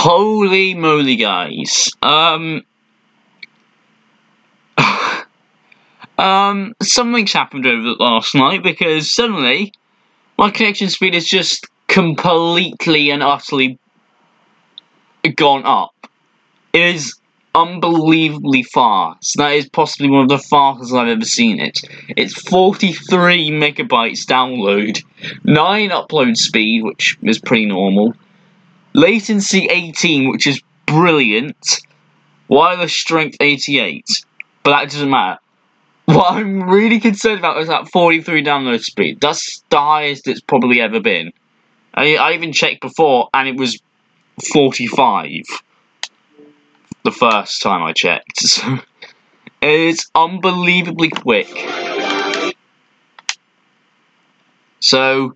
Holy moly, guys. Something's happened over last night because suddenly my connection speed is just completely and utterly gone up. It is unbelievably fast. That is possibly one of the fastest I've ever seen it. It's 43 megabytes download, 9 upload speed, which is pretty normal, latency 18, which is brilliant, wireless strength 88, but that doesn't matter. What I'm really concerned about is that 43 download speed. That's the highest it's probably ever been. I even checked before, and it was 45 the first time I checked. So it's unbelievably quick. So,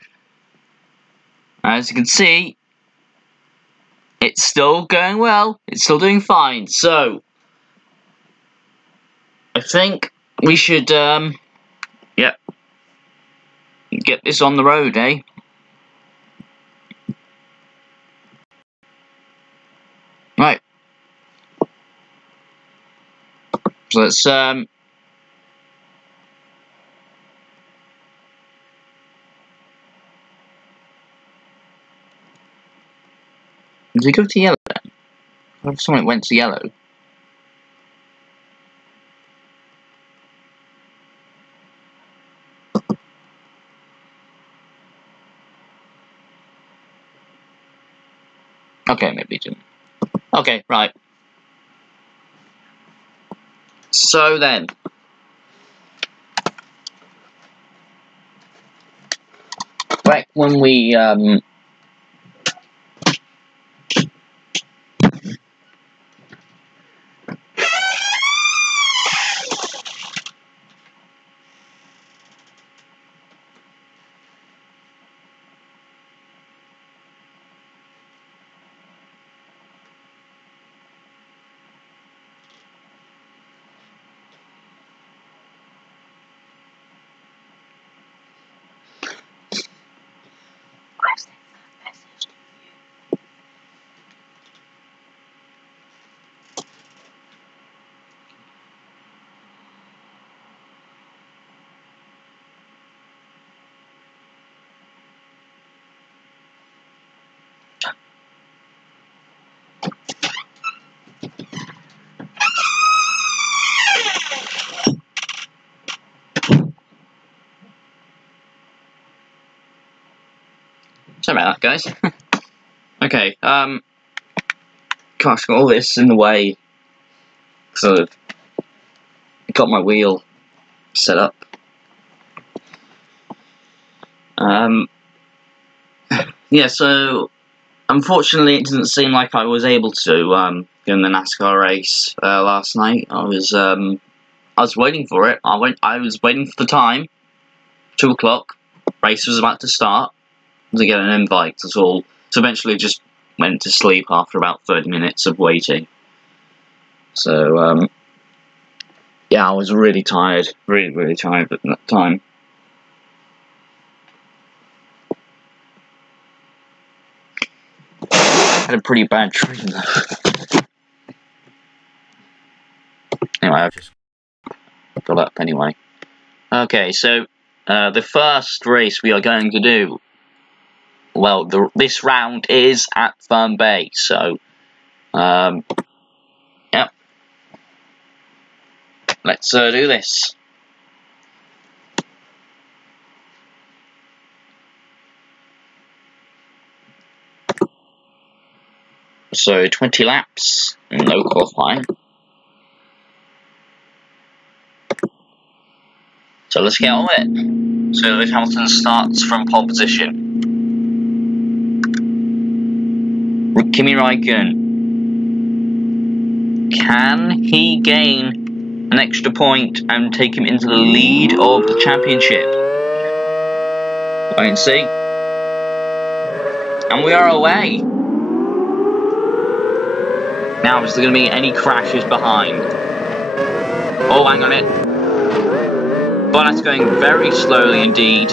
as you can see, it's still going well. It's still doing fine. So, I think we should, get this on the road, eh? Right. So let's, does it go to yellow then? What if someone went to yellow? Okay, maybe it didn't. Okay, right. So then, back when we, sorry about that, guys. Okay, gosh, got all this in the way. Sort of got my wheel set up. Yeah, so unfortunately it didn't seem like I was able to go in the NASCAR race last night. I was waiting for it. I was waiting for the time. 2 o'clock. Race was about to start. To get an invite at all. So eventually just went to sleep after about 30 minutes of waiting. So yeah, I was really tired. Really tired at that time. I had a pretty bad dream though. Anyway, I've just got up anyway. Okay, so the first race we are going to do, well, this round is at Fern Bay, so yep, let's do this. So 20 laps, no qualifying. So let's get on with it. So Lewis Hamilton starts from pole position. Kimi Räikkönen. Can he gain an extra point and take him into the lead of the championship? Wait and see. And we are away. Now, is there going to be any crashes behind? Oh, hang on it. But that's going very slowly indeed.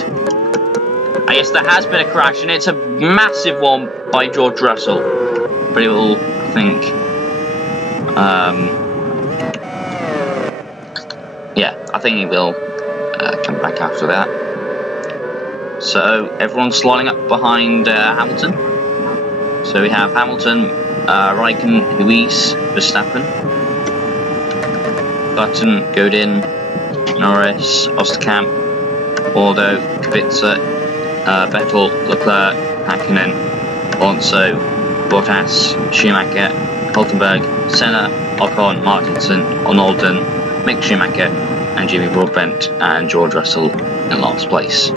I guess there has been a crash, and it's a massive one by George Russell. but it will, I think, yeah, I think he will come back after that. So everyone's lining up behind Hamilton. So we have Hamilton, Raikkonen, Ruiz, Verstappen, Button, Godin, Norris, Osterkamp, Waldo, Kubica, Vettel, Leclerc, Hakkinen, Alonso, Bottas, Schumacher, Hulkenberg, Senna, Ocon, Martinson, Onolden, Mick Schumacher, and Jimmy Broadbent and George Russell in last place.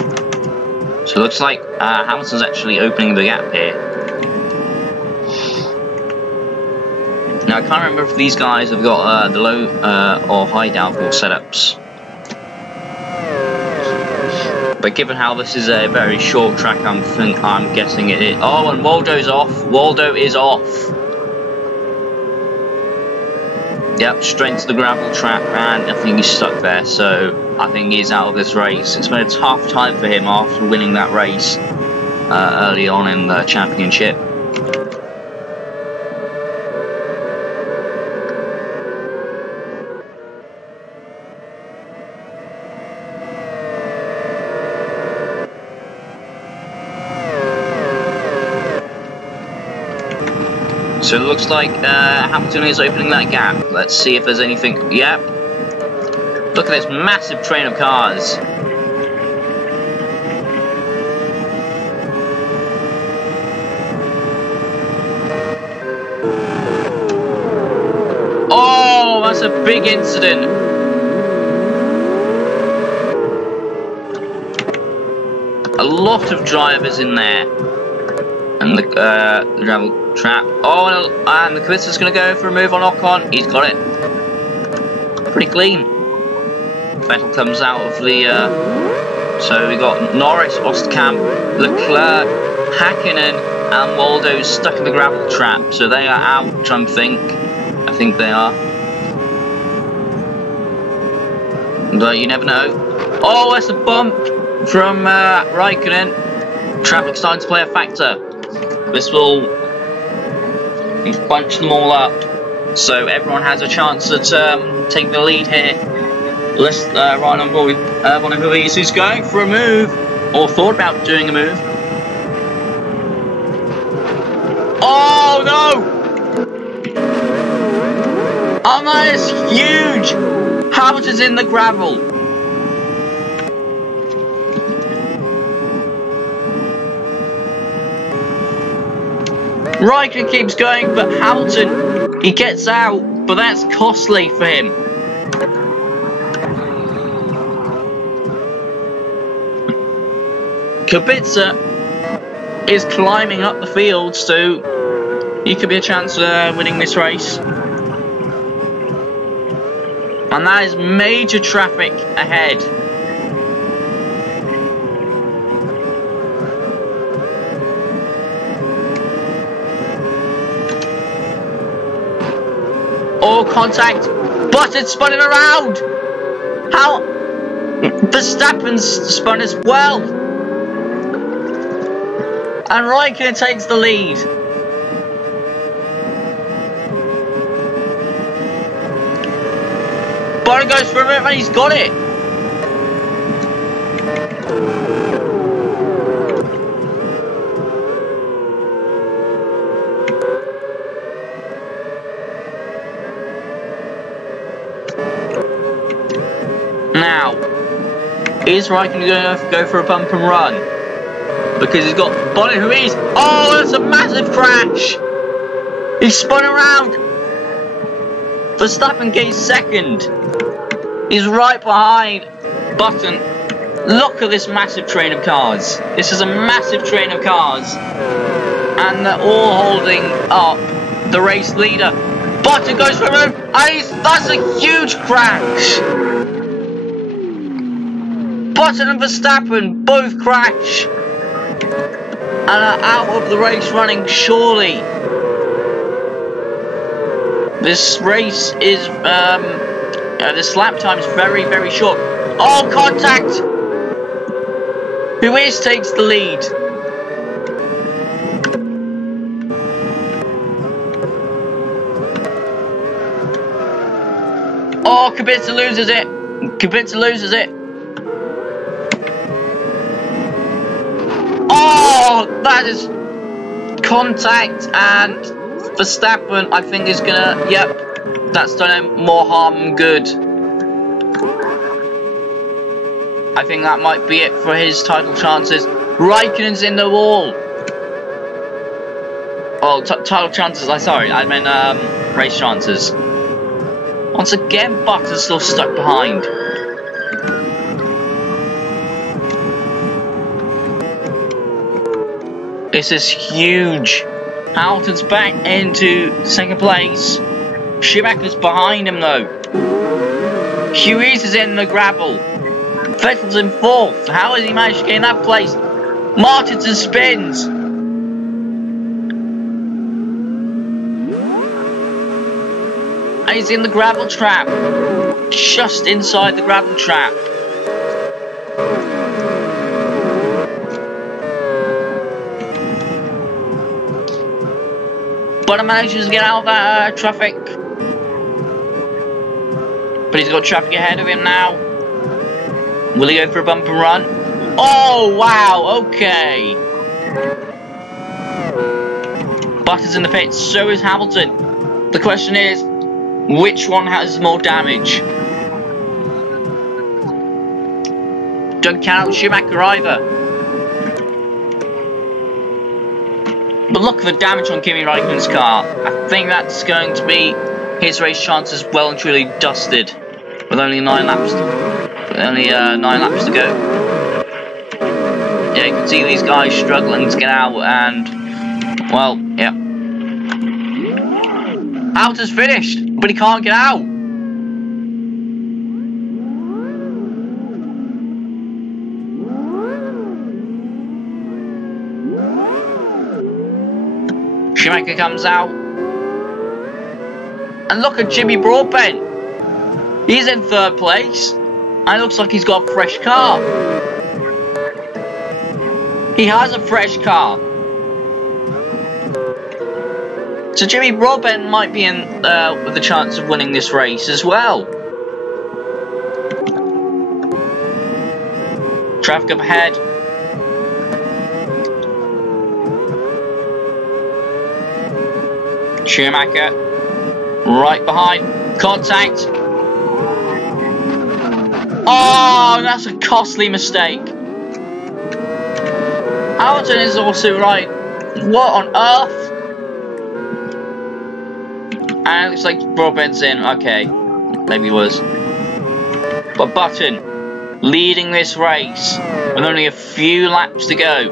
So it looks like Hamilton's actually opening the gap here. Now I can't remember if these guys have got the low or high downforce setups. But given how this is a very short track, I'm guessing it is. Oh, and Waldo's off. Waldo is off. Yep, straight to the gravel trap, and I think he's stuck there. So I think he's out of this race. It's been a tough time for him after winning that race early on in the championship. So it looks like Hamilton is opening that gap. Let's see if there's anything. Yep. Look at this massive train of cars. Oh, that's a big incident. A lot of drivers in there. And the gravel trap. Oh, and the Kubica's going to go for a move on Ocon. He's got it. Pretty clean. Vettel comes out of the... so we got Norris, Osterkamp, Leclerc, Hakkinen, and Waldo stuck in the gravel trap. So they are out, I think they are. But you never know. Oh, that's a bump from Raikkonen. Traffic starting to play a factor. This will bunch them all up, so everyone has a chance to take the lead here. Let's ride on board with one of Ruiz, who's going for a move, or thought about doing a move. Oh no! Oh, that is huge! Hamilton's in the gravel. Raikkonen keeps going, but Hamilton, he gets out, but that's costly for him. Kubica is climbing up the field, so he could be a chance of winning this race. And that is major traffic ahead. Oh, contact! Button spun it around! How? Verstappen's spun as well! And Raikkonen takes the lead. Button goes for a move and he's got it! Now, is Raikkonen going to go for a bump and run? Because he's got Bonnet Ruiz. Oh, that's a massive crash! He spun around. Verstappen gets second. He's right behind Button. Look at this massive train of cars. This is a massive train of cars. And they're all holding up the race leader. Button goes for a move. And that's a huge crash. Button and Verstappen both crash and are out of the race running, surely. This race is, this lap time is very, very short. Oh, contact! Ruiz takes the lead. Oh, Kubica loses it. Kubica loses it. Oh, that is contact, and Verstappen, I think, is gonna. Yep, that's done him more harm than good. I think that might be it for his title chances. Raikkonen's in the wall. Oh, title chances. I meant race chances. Once again, Button's still stuck behind. This is huge. Hamilton's back into second place. Schumacher's behind him though. Hughes is in the gravel. Vettel's in fourth. How has he managed to get in that place? Martin's in spins. And he's in the gravel trap. Just inside the gravel trap. But he manages to get out of that traffic. But he's got traffic ahead of him now. Will he go for a bump and run? Oh, wow, okay. Button's in the pits, so is Hamilton. The question is, which one has more damage? Don't count out Schumacher either. But look at the damage on Kimi Raikkonen's car. I think that's going to be his race chances well and truly dusted. With only 9 laps to go. Yeah, you can see these guys struggling to get out, and well, yeah. Hamilton's finished, but he can't get out. Schumacher comes out. And look at Jimmy Broadbent. He's in third place. And it looks like he's got a fresh car. He has a fresh car. So Jimmy Broadbent might be in with a chance of winning this race as well. Traffic up ahead. Schumacher right behind. Contact. Oh, that's a costly mistake. Hamilton is also right. What on earth? And it looks like Broadbent's in. Okay, maybe he was. But Button leading this race with only a few laps to go.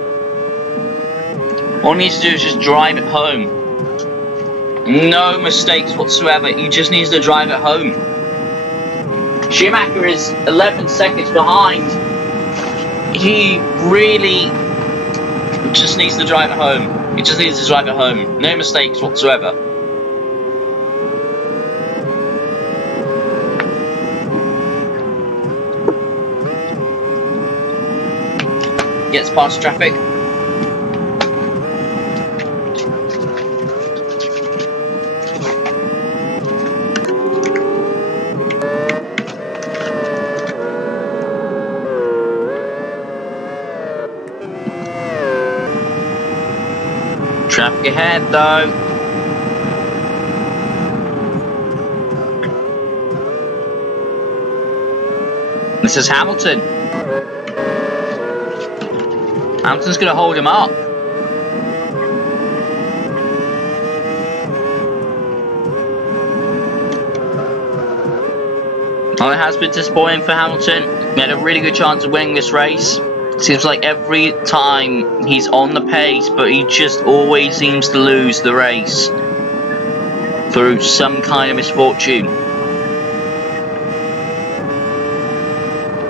All he needs to do is just drive it home. No mistakes whatsoever. He just needs to drive it home. Schumacher is 11 seconds behind. He really just needs to drive it home. He just needs to drive it home. No mistakes whatsoever. Gets past traffic. Traffic ahead though. This is Hamilton. Hamilton's going to hold him up. Well, it has been disappointing for Hamilton. He had a really good chance of winning this race. Seems like every time he's on the pace, but he just always seems to lose the race through some kind of misfortune.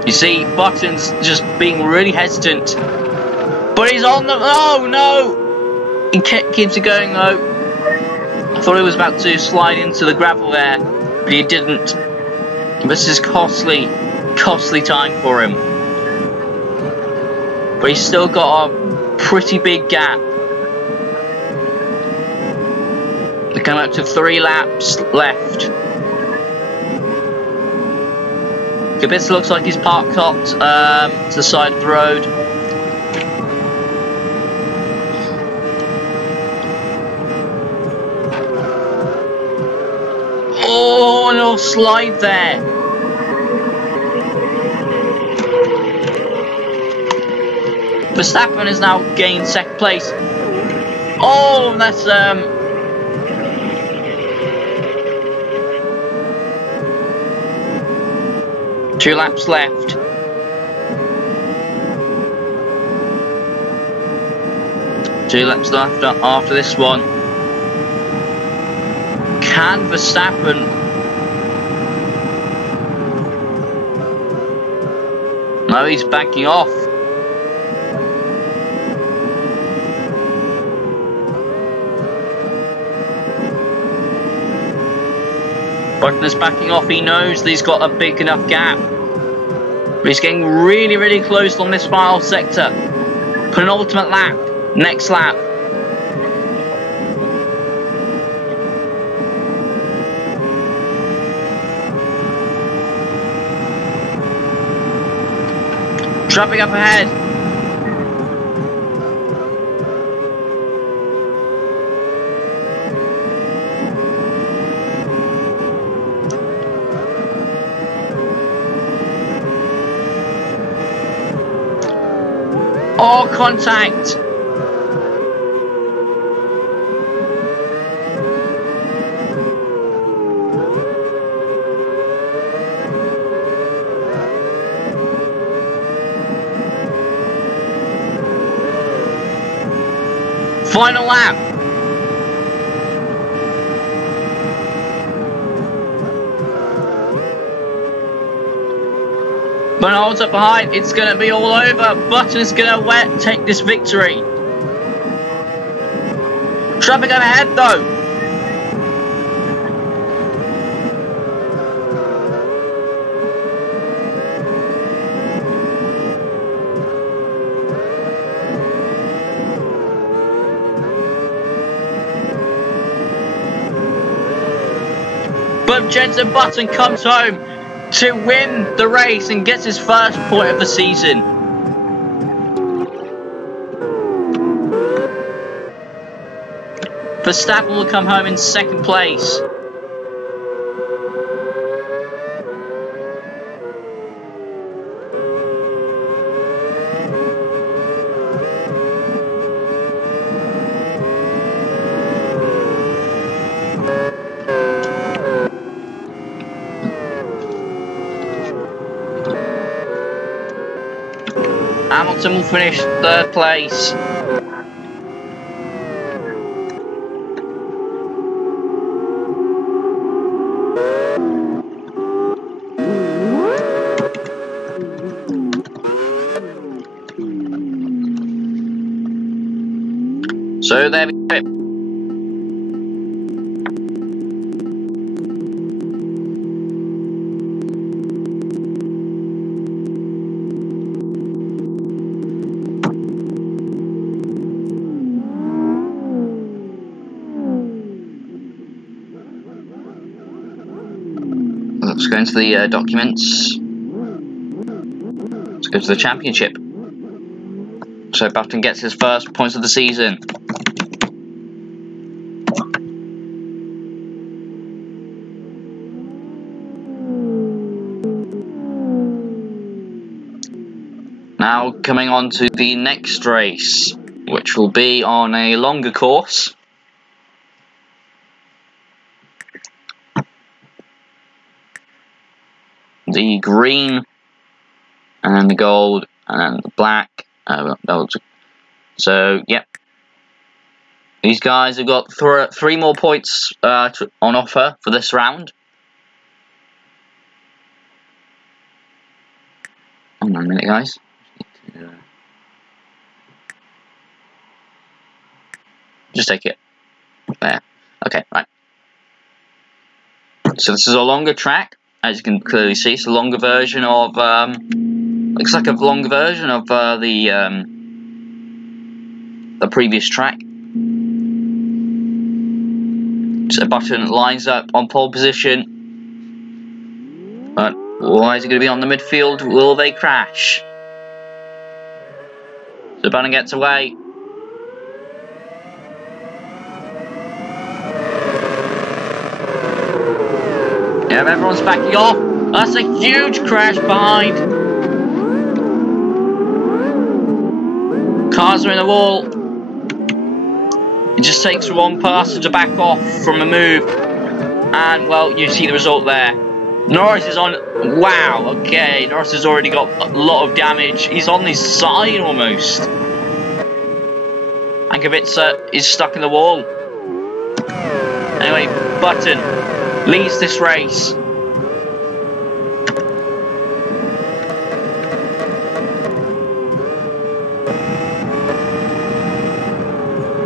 You see, Button's just being really hesitant, but he's on the. Oh no! He keeps it going though. I thought he was about to slide into the gravel there, but he didn't. This is costly time for him. But he's still got a pretty big gap. They come up to 3 laps left. Kubica looks like he's parked up to the side of the road. Oh, a little slide there. Verstappen has now gained second place. Oh, that's 2 laps left. Two laps left after this one. Can Verstappen no, he's backing off. Button is backing off. He knows that he's got a big enough gap. But he's getting really, really close on this final sector. Penultimate lap. Next lap. Traffic up ahead. Oh, contact! Final lap! Bernard's up behind, it's going to be all over. Button is going to take this victory. Traffic ahead though. But Jensen Button comes home to win the race and gets his first point of the season. Verstappen will come home in second place. Hamilton will finish third place. So there we go. Let's go into the documents. Let's go to the championship. So Button gets his first points of the season. Now coming on to the next race, which will be on a longer course. The green and the gold and the black. So, yep. These guys have got three more points on offer for this round. Hold on a minute, guys. Just take it. There. Okay, right. So this is a longer track. As you can clearly see, it's a longer version of, looks like a longer version of the previous track. So Button lines up on pole position, but Or is it going to be on the midfield? Will they crash? So Button gets away. Yeah, everyone's backing off. That's a huge crash behind. Cars are in the wall. It just takes one person to back off from a move. And, well, you see the result there. Norris is on... Wow, okay. Norris has already got a lot of damage. He's on his side, almost. And Kubica is stuck in the wall. Anyway, Button leads this race.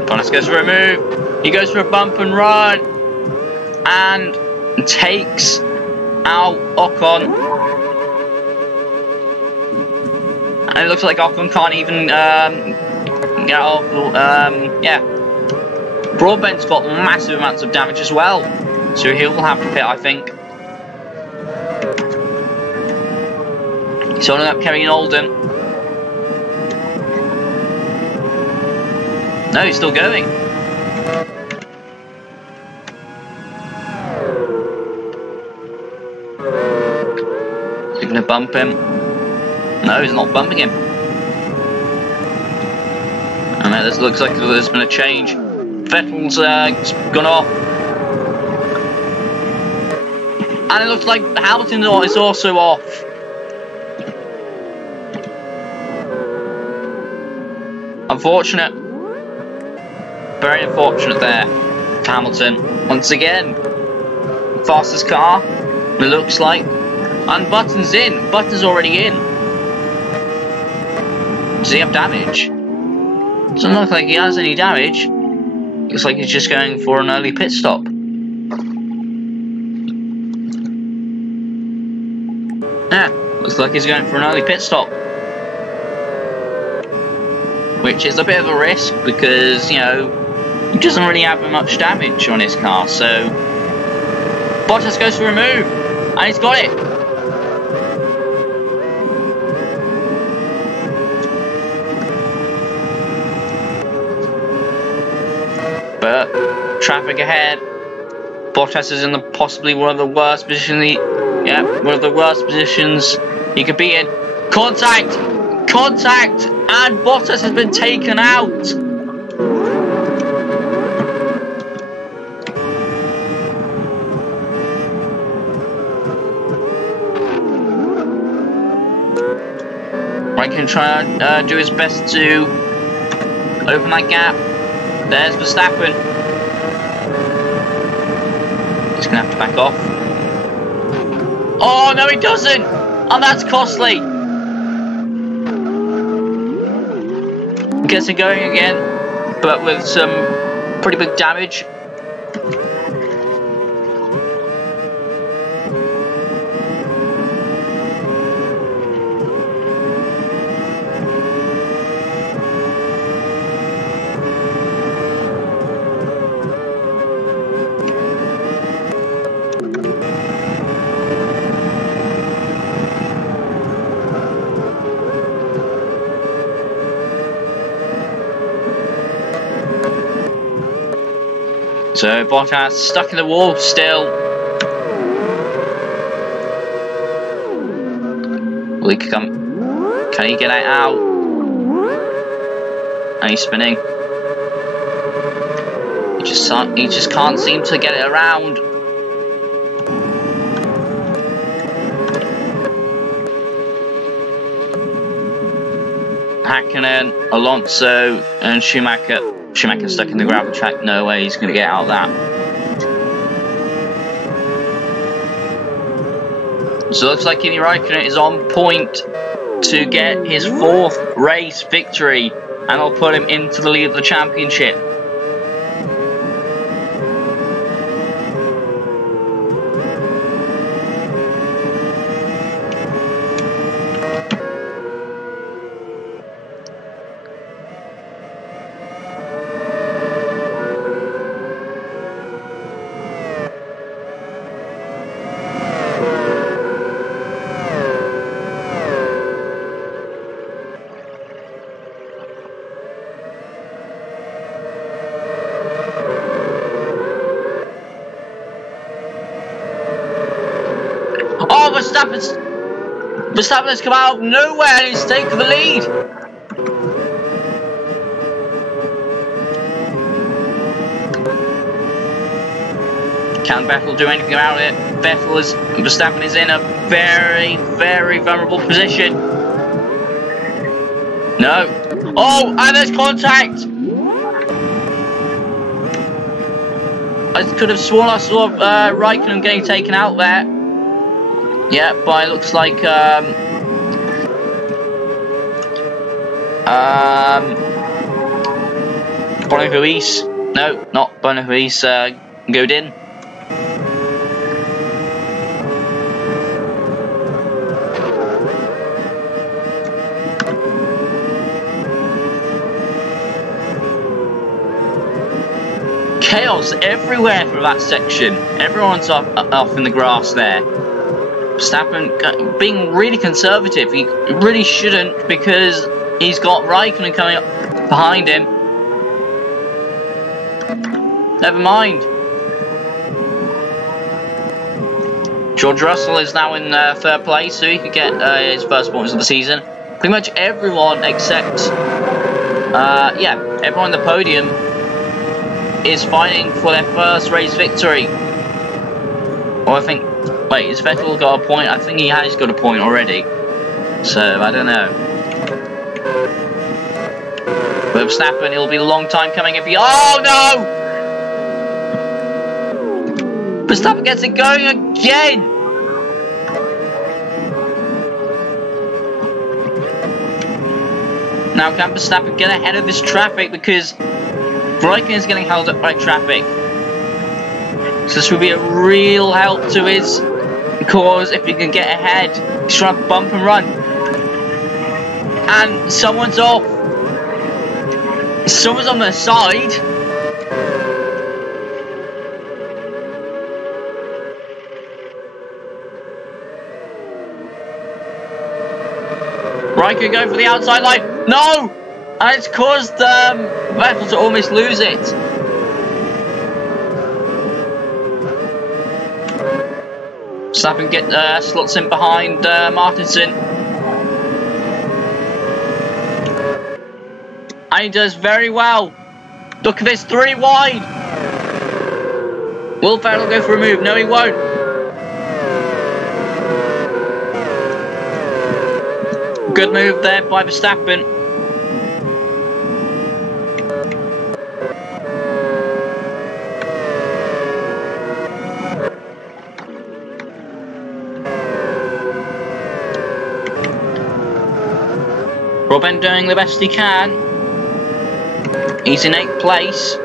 Bottas goes for a move. He goes for a bump and run. And takes out Ocon. And it looks like Ocon can't even get off. Yeah. Broadbent's got massive amounts of damage as well. So he'll have to pit, I think. He's holding up Kevin Oldham. No, he's still going. Is he going to bump him? No, he's not bumping him. And this looks like there's been a change. Vettel's gone off. And it looks like Hamilton is also off. Unfortunate. Very unfortunate there for Hamilton. Once again, fastest car, it looks like. And Button's in. Button's already in. Does he have damage? Doesn't look like he has any damage. Looks like he's just going for an early pit stop. Yeah, looks like he's going for an early pit stop. Which is a bit of a risk because, you know, he doesn't really have much damage on his car, so Bottas goes for a move, and he's got it. But traffic ahead. Bottas is in the possibly one of the worst positions. One of the worst positions he could be in. Contact, and Bottas has been taken out. Can try and do his best to open that gap. There's Verstappen. He's gonna have to back off. Oh no, he doesn't, and that's costly. Gets it going again, but with some pretty big damage. So Bottas stuck in the wall still. Will he come? Can he get it out? And he's spinning. He just can't seem to get it around. Hakkinen, Alonso, and Schumacher. Schumacher stuck in the gravel track. No way he's going to get out of that. So it looks like Kimi Raikkonen is on point to get his 4th race victory, and I'll put him into the lead of the championship. Verstappen has come out of nowhere and he's taken the lead. Can Vettel do anything about it? Verstappen is in a very, very vulnerable position. No. Oh, and there's contact. I could have sworn I saw Raikkonen getting taken out there. Yeah, but it looks like Bono Ruiz. No, not Bono Ruiz. Godin. Chaos everywhere for that section. Everyone's off in the grass there. Verstappen being really conservative. He really shouldn't, because he's got Raikkonen coming up behind him. Never mind. George Russell is now in third place, so he could get his first points of the season. Pretty much everyone except, yeah, everyone on the podium is fighting for their first race victory. Or I think, wait, has Vettel got a point? I think he has got a point already. So, I don't know. With Verstappen, it'll be a long time coming if he... Oh, no! Verstappen gets it going again! Now, can Verstappen get ahead of this traffic, because Raikkonen is getting held up by traffic. So this would be a real help to his cause if he can get ahead. He's trying to bump and run. And someone's off. Someone's on the side. Raikkonen going for the outside line. No! And it's caused Vettel to almost lose it. Verstappen slots in behind Martinson. And he does very well. Look at this, 3 wide. Will Vettel go for a move? No, he won't. Good move there by Verstappen. Robin doing the best he can. He's in 8th place.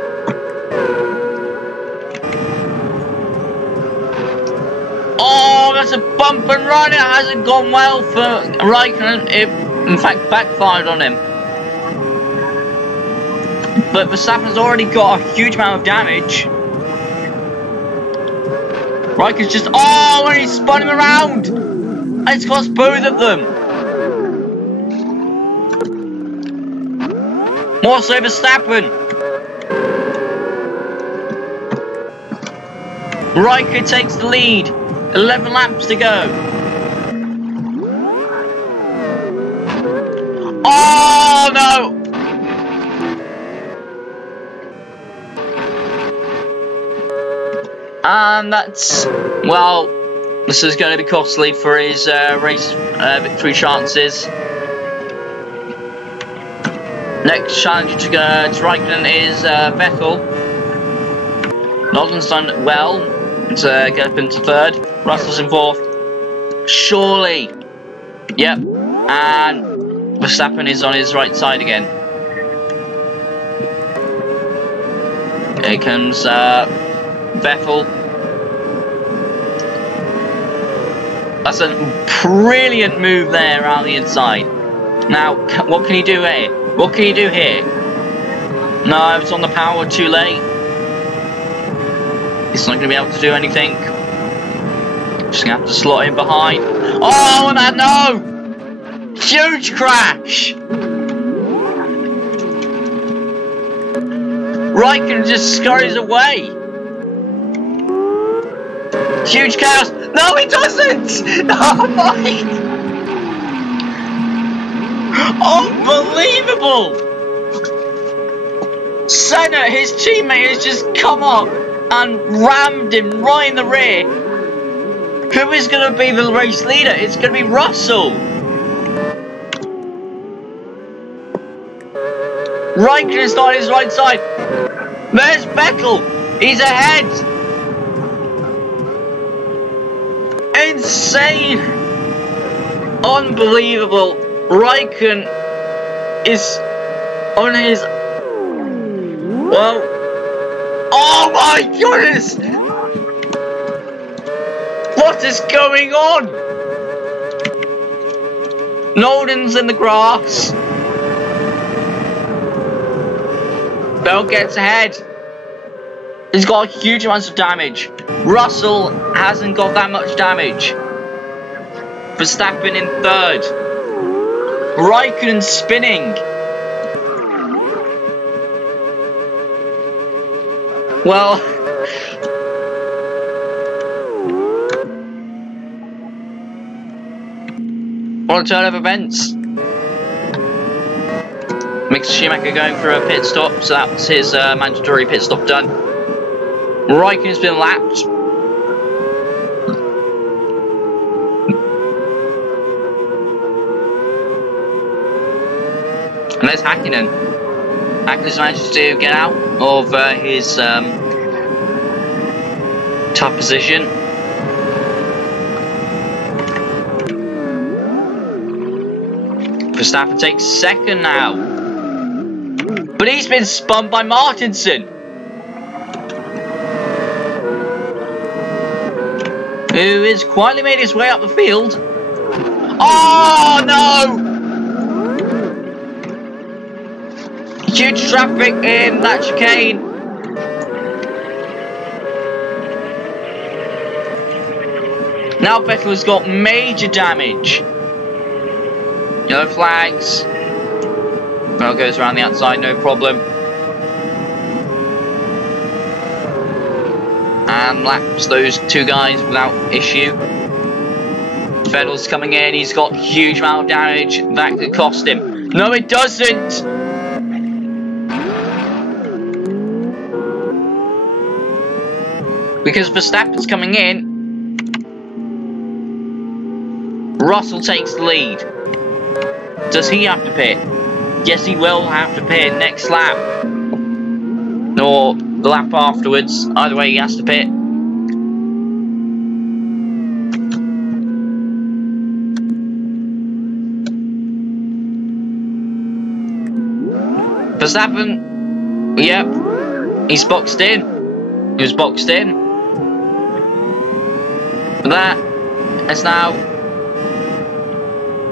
Oh, that's a bump and run. It hasn't gone well for Raikkonen. It, in fact, backfired on him. But Verstappen's already got a huge amount of damage. Raikkonen's just... Oh, and he spun him around. And it's cost both of them. More so Verstappen. Raikkonen takes the lead. 11 laps to go. Oh no! And that's, well, this is going to be costly for his race victory chances. Next challenger to Raikkonen is Vettel. Nolden's done well to get up into 3rd. Russell's in 4th. Surely. Yep. And Verstappen is on his right side again. Here comes Vettel. That's a brilliant move there around the inside. Now, what can he do here? What can you do here? No, it's on the power too late. He's not going to be able to do anything. Just going to have to slot in behind. Oh, man, no! Huge crash! Raikkonen just scurries away. Huge chaos. No, he doesn't. Oh my! Unbelievable. Senna, his teammate, has just come up and rammed him right in the rear. Who is going to be the race leader? It's going to be Russell. Raikkonen is on his right side. There's Vettel. He's ahead. Insane. Unbelievable. Raikkonen is on his... Well... Oh my goodness! What is going on? Nolan's in the grass. Bell gets ahead. He's got huge amounts of damage. Russell hasn't got that much damage. Verstappen in third. Raikkonen spinning. Well, what a turn of events. Mick Schumacher going for a pit stop, so that's his mandatory pit stop done. Raikkonen's been lapped. And there's Hakkinen. Hakkinen's managed to get out of his tough position. Verstappen takes second now. But he's been spun by Martinson, who has quietly made his way up the field. Oh no! Huge traffic in that chicane. Now Vettel has got major damage. Yellow flags. Well, goes around the outside, no problem. And laps those two guys without issue. Vettel's coming in, he's got huge amount of damage. That could cost him. No, it doesn't! Because Verstappen's coming in, Russell takes the lead. Does he have to pit? Yes, he will have to pit next lap. Or the lap afterwards. Either way, he has to pit. Verstappen, yep, he's boxed in. He was boxed in. That is now,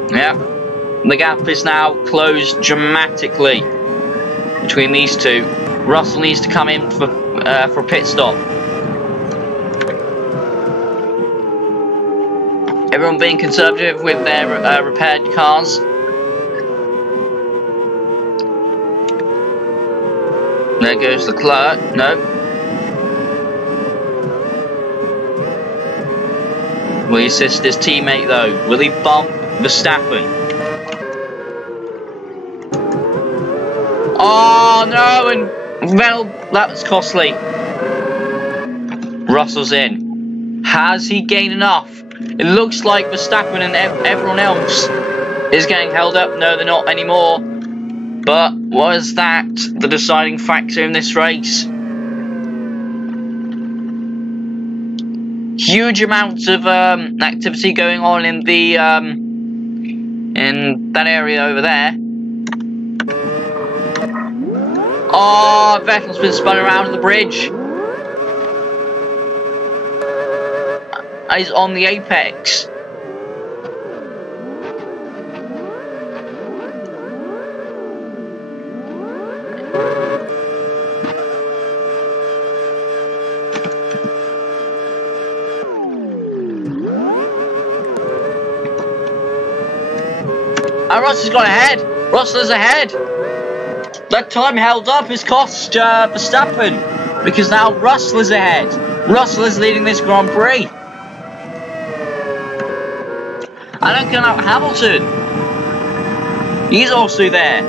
yep, the gap is now closed dramatically between these two. Russell needs to come in for a pit stop. Everyone being conservative with their repaired cars. There goes the clerk. No. Will he assist his teammate though? Will he bump Verstappen? Oh no, and well, that was costly. Russell's in. Has he gained enough? It looks like Verstappen and everyone else is getting held up. No, they're not anymore. But was that the deciding factor in this race? Huge amounts of activity going on in the in that area over there. Oh, Vettel's been spun around the bridge. He's on the apex. And Russell's gone ahead. Russell's ahead. That time held up has cost Verstappen, because now Russell is ahead. Russell is leading this Grand Prix. I don't count out Hamilton. He's also there.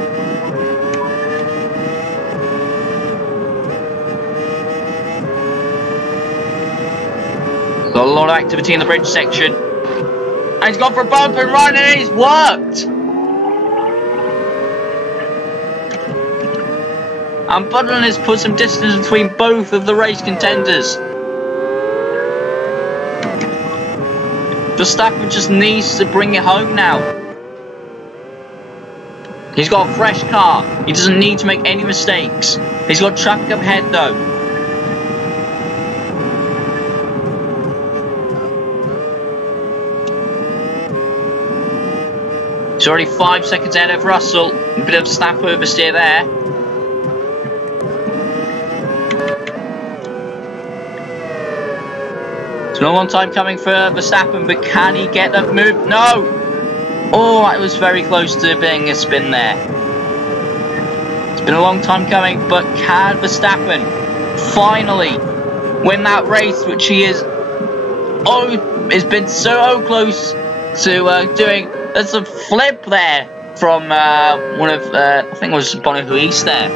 Got a lot of activity in the bridge section. And he's gone for a bump and run, and it's worked! And Button has put some distance between both of the race contenders. Verstappen just needs to bring it home now. He's got a fresh car. He doesn't need to make any mistakes. He's got traffic up ahead though. He's already 5 seconds ahead of Russell. A bit of snap oversteer there. It's been a long time coming for Verstappen, but can he get that move? No! Oh, that was very close to being a spin there. It's been a long time coming, but can Verstappen finally win that race, which he is... Oh, it's been so close to doing... There's a flip there from one of... I think it was Bono Luis there.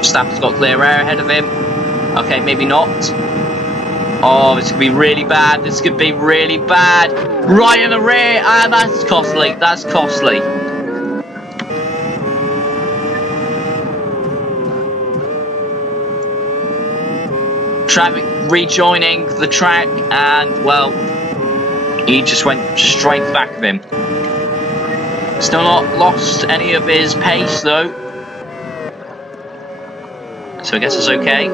Verstappen's got clear air ahead of him. Okay, maybe not. Oh, this could be really bad. This could be really bad. Right in the rear. Ah, that's costly. That's costly. Traffic rejoining the track, and well, he just went straight back of him. Still not lost any of his pace though, so I guess it's okay.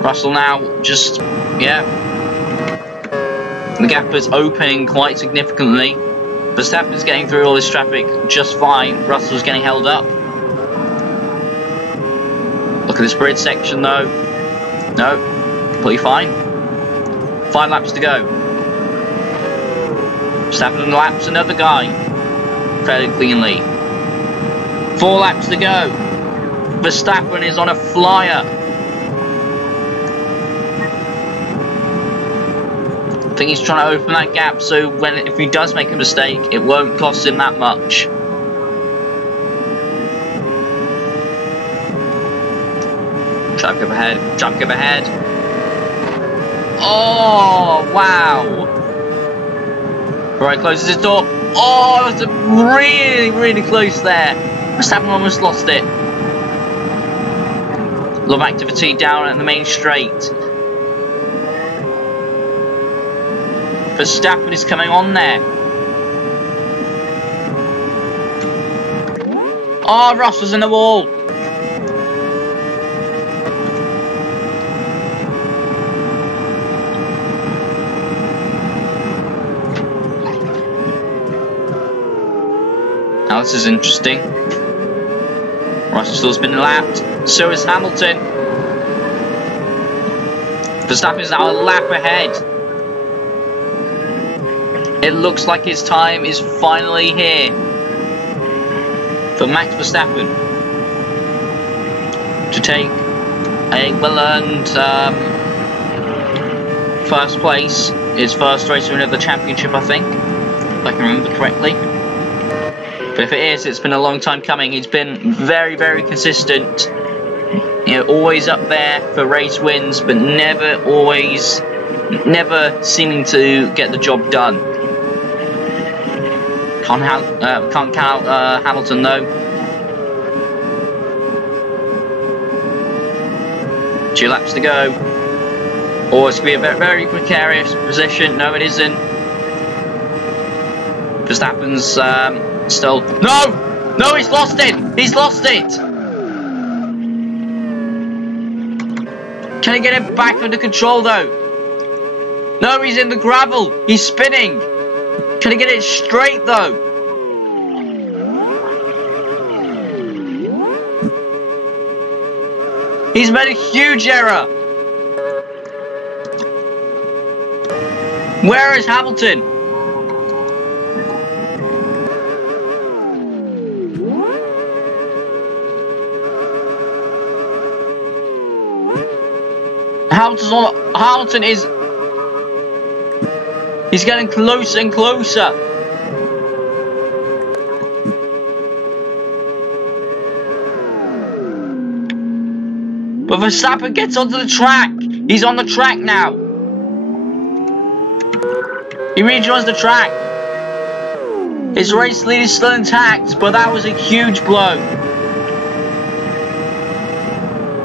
Russell now just, yeah, the gap is opening quite significantly. Verstappen's getting through all this traffic just fine. Russell's getting held up. Look at this bridge section though. No, completely fine. 5 laps to go. Verstappen laps another guy fairly cleanly. 4 laps to go. Verstappen is on a flyer. I think he's trying to open that gap so if he does make a mistake, it won't cost him that much. Traffic up ahead, traffic up ahead. Oh, wow. Right, closes his door. Oh, it was really, really close there. Verstappen almost lost it. A lot of activity down at the main straight. Verstappen is coming on there. Oh, Russell's in the wall. Now this is interesting. Russell's been lapped. So is Hamilton. Verstappen is now a lap ahead. It looks like his time is finally here for Max Verstappen to take a well-earned first place. His first race win of the championship, I think, if I can remember correctly. But if it is, it's been a long time coming. He's been very, very consistent. You know, always up there for race wins, but never seeming to get the job done. Can't count Hamilton though. 2 laps to go. Oh, it's going to be a very, very precarious position. No, it isn't. Verstappen's still... No! No, he's lost it! He's lost it! Can he get it back under control though? No, he's in the gravel. He's spinning. Can he get it straight though? He's made a huge error. Where is Hamilton? Hamilton is... He's getting closer and closer. But Verstappen gets onto the track. He's on the track now. He rejoins the track. His race lead is still intact, but that was a huge blow.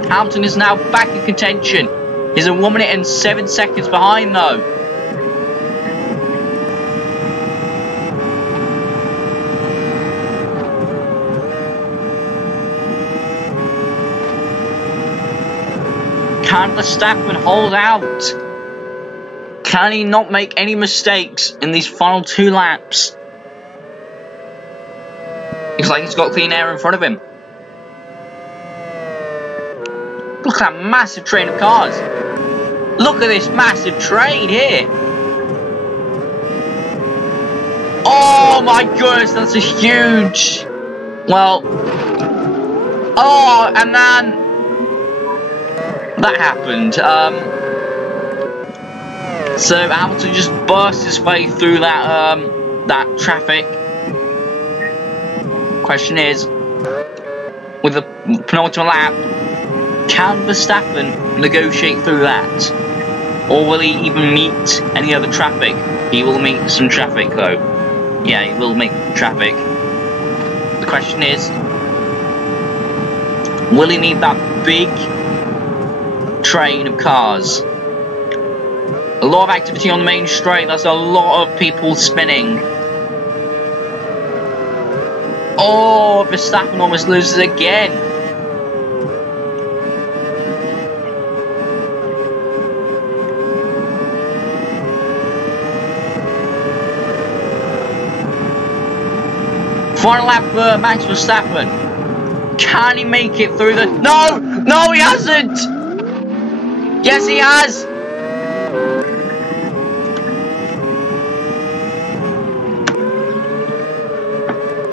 Hamilton is now back in contention. He's 1 minute and 7 seconds behind though. Can Verstappen hold out? Can he not make any mistakes in these final 2 laps? Looks like he's got clean air in front of him. Look at that massive train of cars. Look at this massive train here. Oh my goodness, that's a huge... Well... Oh, and then... That happened. So Hamilton just burst his way through that that traffic. Question is, with the penultimate lap, can Verstappen negotiate through that? Or will he even meet any other traffic? He will meet some traffic though. Yeah, he will meet traffic. The question is, will he meet that big train of cars? A lot of activity on the main straight. That's a lot of people spinning. Oh, Verstappen almost loses again. Final lap for Max Verstappen. Can he make it through the... No! No, he hasn't! Yes, he has!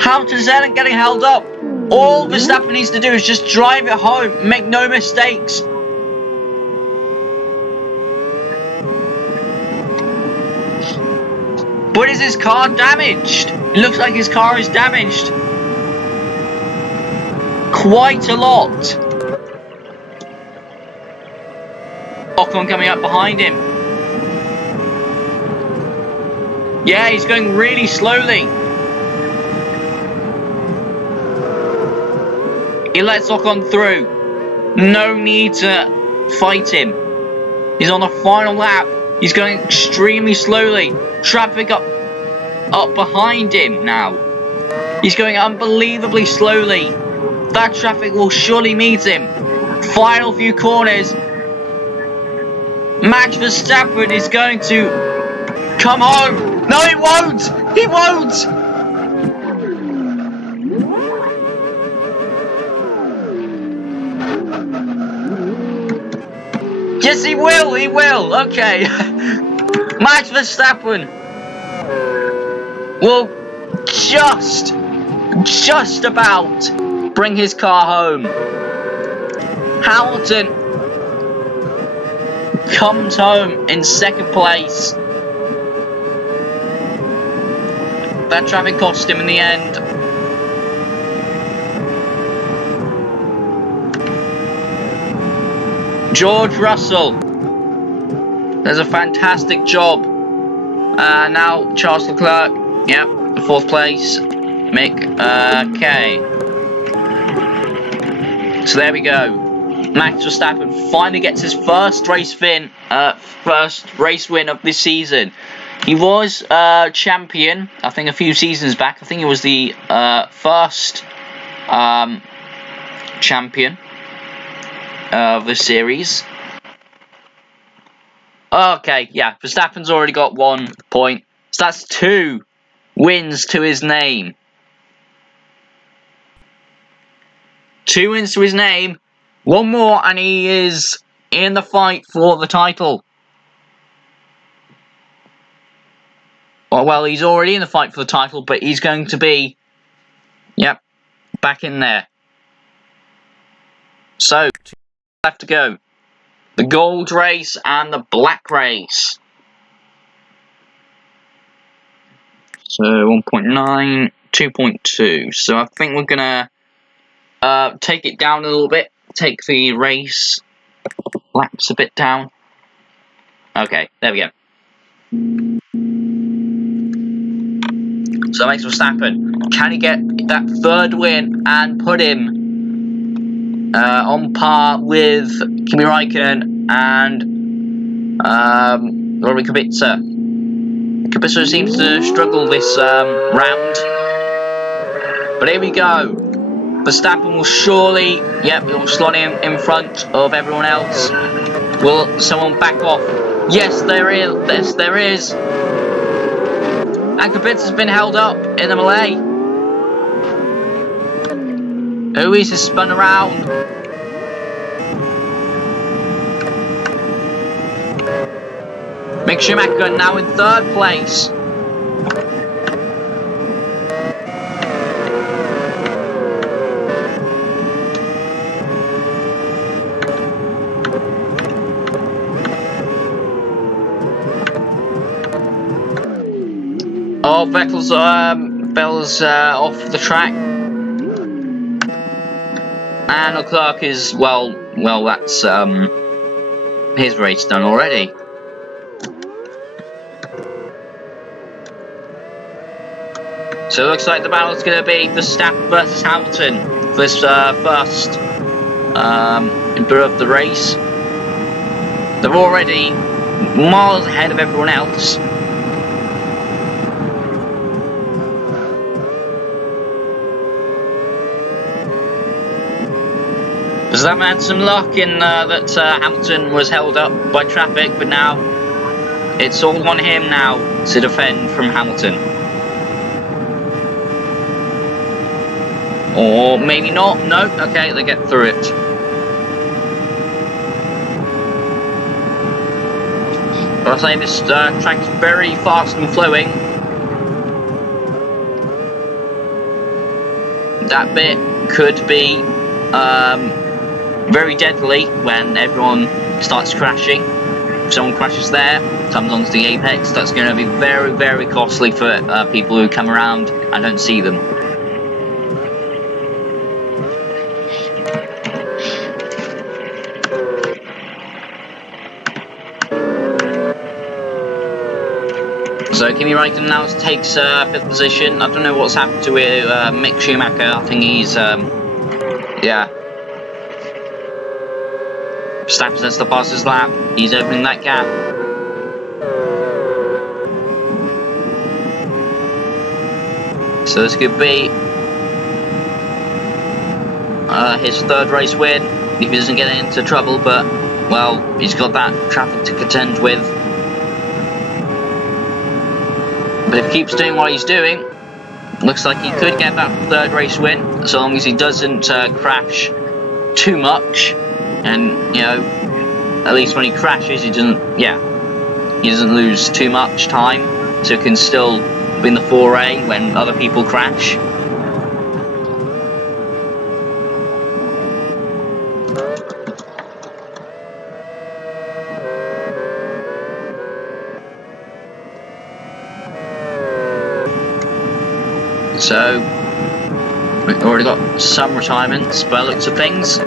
Hamilton's isn't getting held up. All Verstappen needs to do is just drive it home, make no mistakes. But is his car damaged? It looks like his car is damaged. Quite a lot. Ocon coming up behind him. Yeah, he's going really slowly. He lets Ocon through. No need to fight him. He's on the final lap. He's going extremely slowly. Traffic up behind him now. He's going unbelievably slowly. That traffic will surely meet him. Final few corners. Max Verstappen is going to come home. No, he won't. He won't. Yes, he will. He will. Okay. Max Verstappen will just about bring his car home. Hamilton comes home in 2nd place. That traffic cost him in the end. George Russell does a fantastic job. Now Charles Leclerc, yep, 4th place. Mick, okay. So there we go. Max Verstappen finally gets his first race win of this season. He was champion, I think, a few seasons back. I think he was the first champion of the series. Okay, yeah, Verstappen's already got 1 point. So that's 2 wins to his name. 2 wins to his name. 1 more and he is in the fight for the title. Well, he's already in the fight for the title, but he's going to be, yep, back in there. So, 2 left to go. the gold race and the black race. So 1.9, 2.2. So I think we're gonna take it down a little bit. Take the race laps a bit down. Okay, there we go. So Max Verstappen, can he get that third win and put him on par with Kimi Räikkönen and Rory Kubica? Kubica seems to struggle this round, but here we go. Verstappen will surely, yep, it will slot him in front of everyone else. Will someone back off? Yes, there is. Yes, there is. And Kubica's been held up in the melee. Luis is spun around. Mick Schumacher now in third place. Oh, Vettel's off the track, and Leclerc is well. That's his race done already. So it looks like the battle's going to be Verstappen versus Hamilton for this first bit of the race. They're already miles ahead of everyone else. Verstappen had some luck in that Hamilton was held up by traffic, but now it's all on him now to defend from Hamilton. Or maybe not. No, okay, they get through it. But I'll say this track is very fast and flowing. That bit could be very deadly when everyone starts crashing. If someone crashes there, comes onto the apex, that's going to be very, very costly for people who come around and don't see them. So Kimi Räikkönen now takes 5th position. I don't know what's happened to Mick Schumacher. I think he's yeah. Verstappen sets the fastest lap. He's opening that gap. So this could be his 3rd race win if he doesn't get into trouble. But well, he's got that traffic to contend with. But if he keeps doing what he's doing, looks like he could get that 3rd race win, so long as he doesn't crash too much. And, you know, at least when he crashes, he doesn't lose too much time, so he can still be in the 4A when other people crash. So, we've already got some retirements by the looks of things.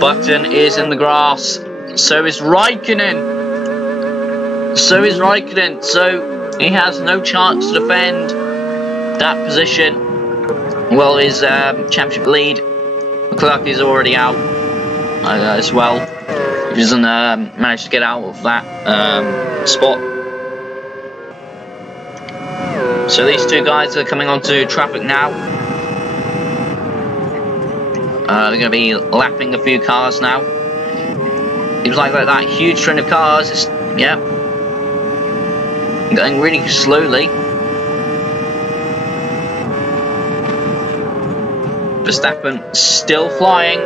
Button is in the grass. So is Räikkönen. So he has no chance to defend that position. Well, his championship lead. Leclerc is already out as well. He doesn't manage to get out of that spot. So these two guys are coming onto traffic now. They're going to be lapping a few cars now. Seems like that huge trend of cars is, yeah, going really slowly. Verstappen still flying.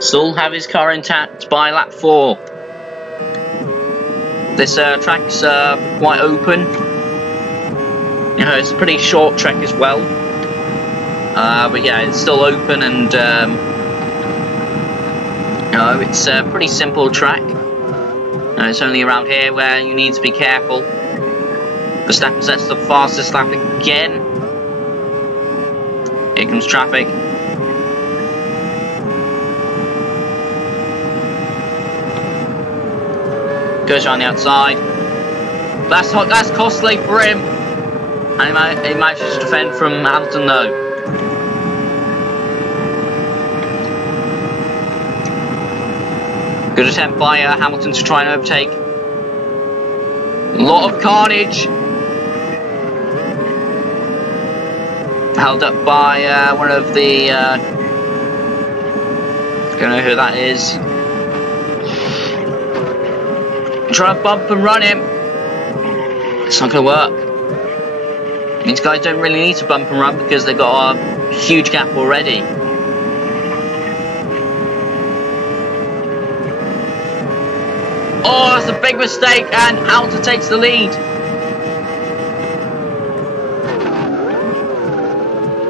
Still have his car intact by lap 4. This track's quite open. You know, it's a pretty short track as well. But yeah, it's still open and No, it's a pretty simple track. It's only around here where you need to be careful. Verstappen sets the fastest lap again. Here comes traffic. Goes around the outside. That's costly for him. And he manages to defend from Hamilton though. Good attempt by Hamilton to try and overtake. A lot of carnage. Held up by one of the... don't know who that is. Try to bump and run him. It's not going to work. These guys don't really need to bump and run because they've got a huge gap already. Oh, that's a big mistake, and Hamilton takes the lead.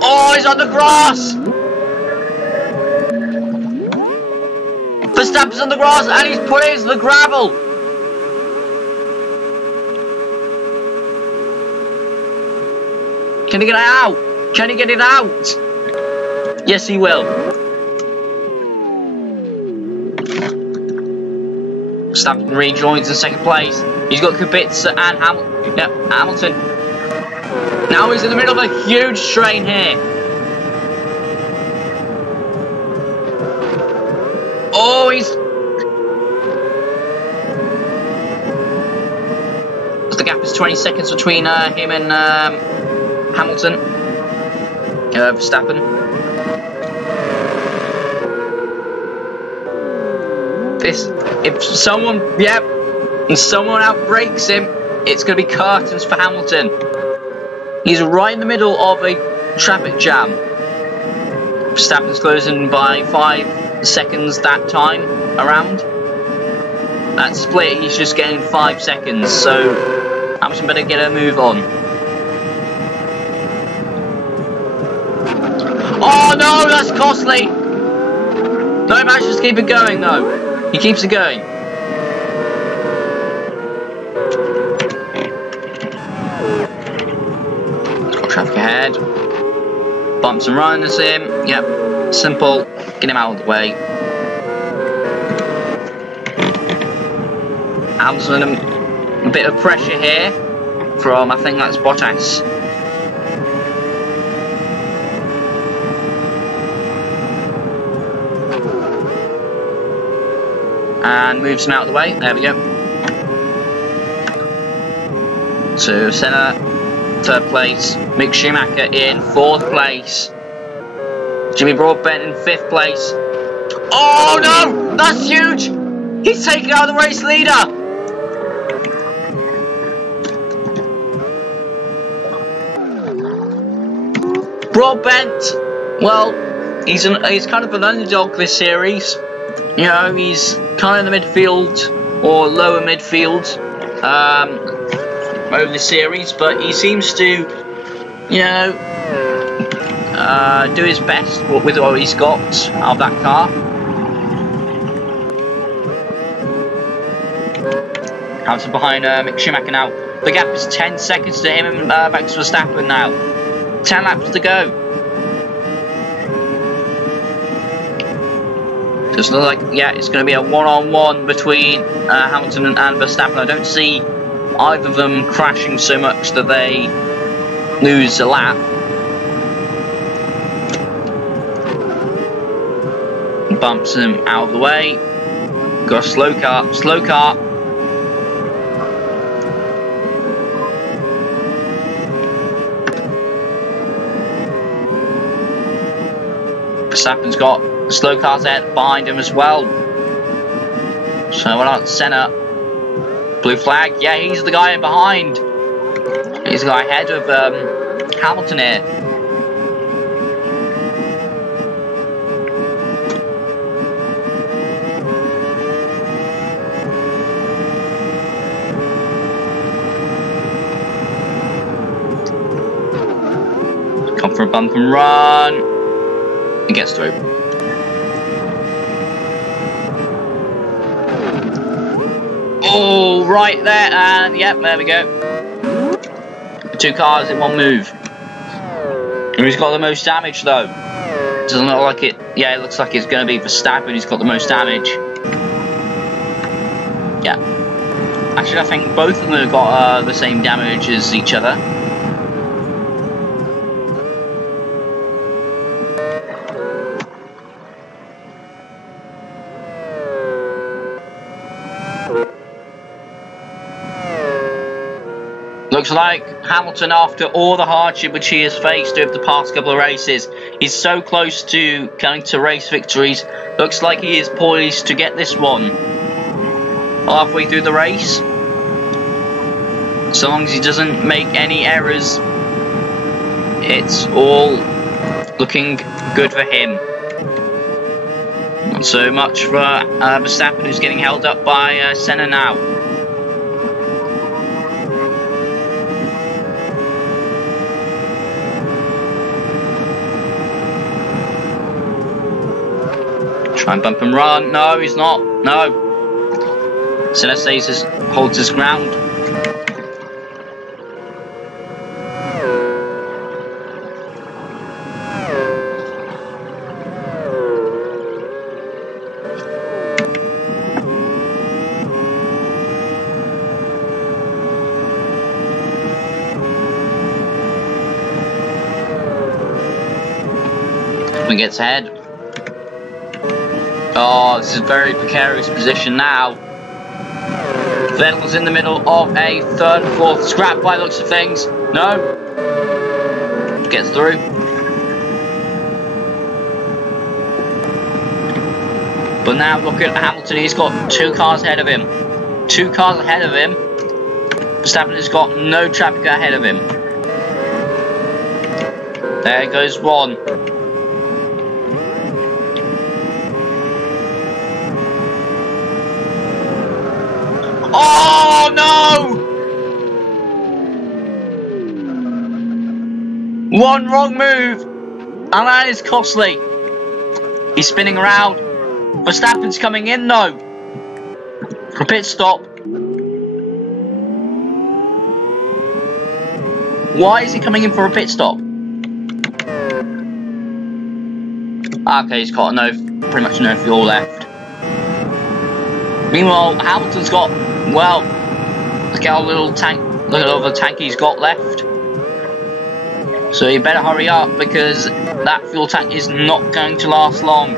Oh, he's on the grass. Verstappen's on the grass, and he's put it into the gravel. Can he get it out? Can he get it out? Yes, he will. Verstappen rejoins in second place. He's got Kubica and Hamilton. Now he's in the middle of a huge strain here. Oh, the gap is 20 seconds between him and Hamilton. Verstappen. If someone outbrakes him, it's going to be curtains for Hamilton. He's right in the middle of a traffic jam. Verstappen's closing by 5 seconds that time around. That split, he's just getting 5 seconds, so Hamilton better get a move on. Oh no, that's costly! No, he manages to keep it going though. He keeps it going. Got traffic ahead. Bumps and runs him. Yep. Simple. Get him out of the way. Hamilton, a bit of pressure here from, I think that's Bottas. And moves him out of the way. There we go. So Senna, 3rd place. Mick Schumacher in 4th place. Jimmy Broadbent in 5th place. Oh no! That's huge! He's taking out the race leader! Broadbent, well, he's kind of an underdog this series. You know, he's kind of in the midfield or lower midfield over the series, but he seems to, you know, do his best with what he's got out of that car. Hamilton behind Mick Schumacher now. The gap is 10 seconds to him and Max Verstappen now. 10 laps to go. Just looks like, yeah, it's going to be a one-on-one between Hamilton and Verstappen. I don't see either of them crashing so much that they lose a lap. Bumps him out of the way. Got a slow car. Slow car. Verstappen's got the slow cars there behind him as well. So what about Senna? Blue flag. Yeah, he's the guy behind. He's the guy ahead of Hamilton here. Come for a bump and run. He gets through. Oh, right there, and yep, there we go. 2 cars in one move. Who's got the most damage though? Doesn't look like it. Yeah, it looks like it's going to be Verstappen who's got the most damage. Yeah. Actually, I think both of them have got the same damage as each other. Looks like Hamilton, after all the hardship which he has faced over the past couple of races, is so close to coming to race victories. Looks like he is poised to get this one halfway through the race. So long as he doesn't make any errors, it's all looking good for him. Not so much for Verstappen, who's getting held up by Senna now. Try and bump and run. No, he's not. No. Senna holds his ground. He gets ahead. Oh, this is a very precarious position now. Vettel's in the middle of a third and fourth scrap by the looks of things. No. Gets through. But now look at Hamilton, he's got 2 cars ahead of him. 2 cars ahead of him. Verstappen has got no traffic ahead of him. There goes one. Oh no! One wrong move, and that is costly. He's spinning around. Verstappen's coming in though for a pit stop. Why is he coming in for a pit stop? Okay, he's got pretty much no fuel left. Meanwhile, Hamilton's got, well, look at how little of a tank he's got left. So you better hurry up because that fuel tank is not going to last long.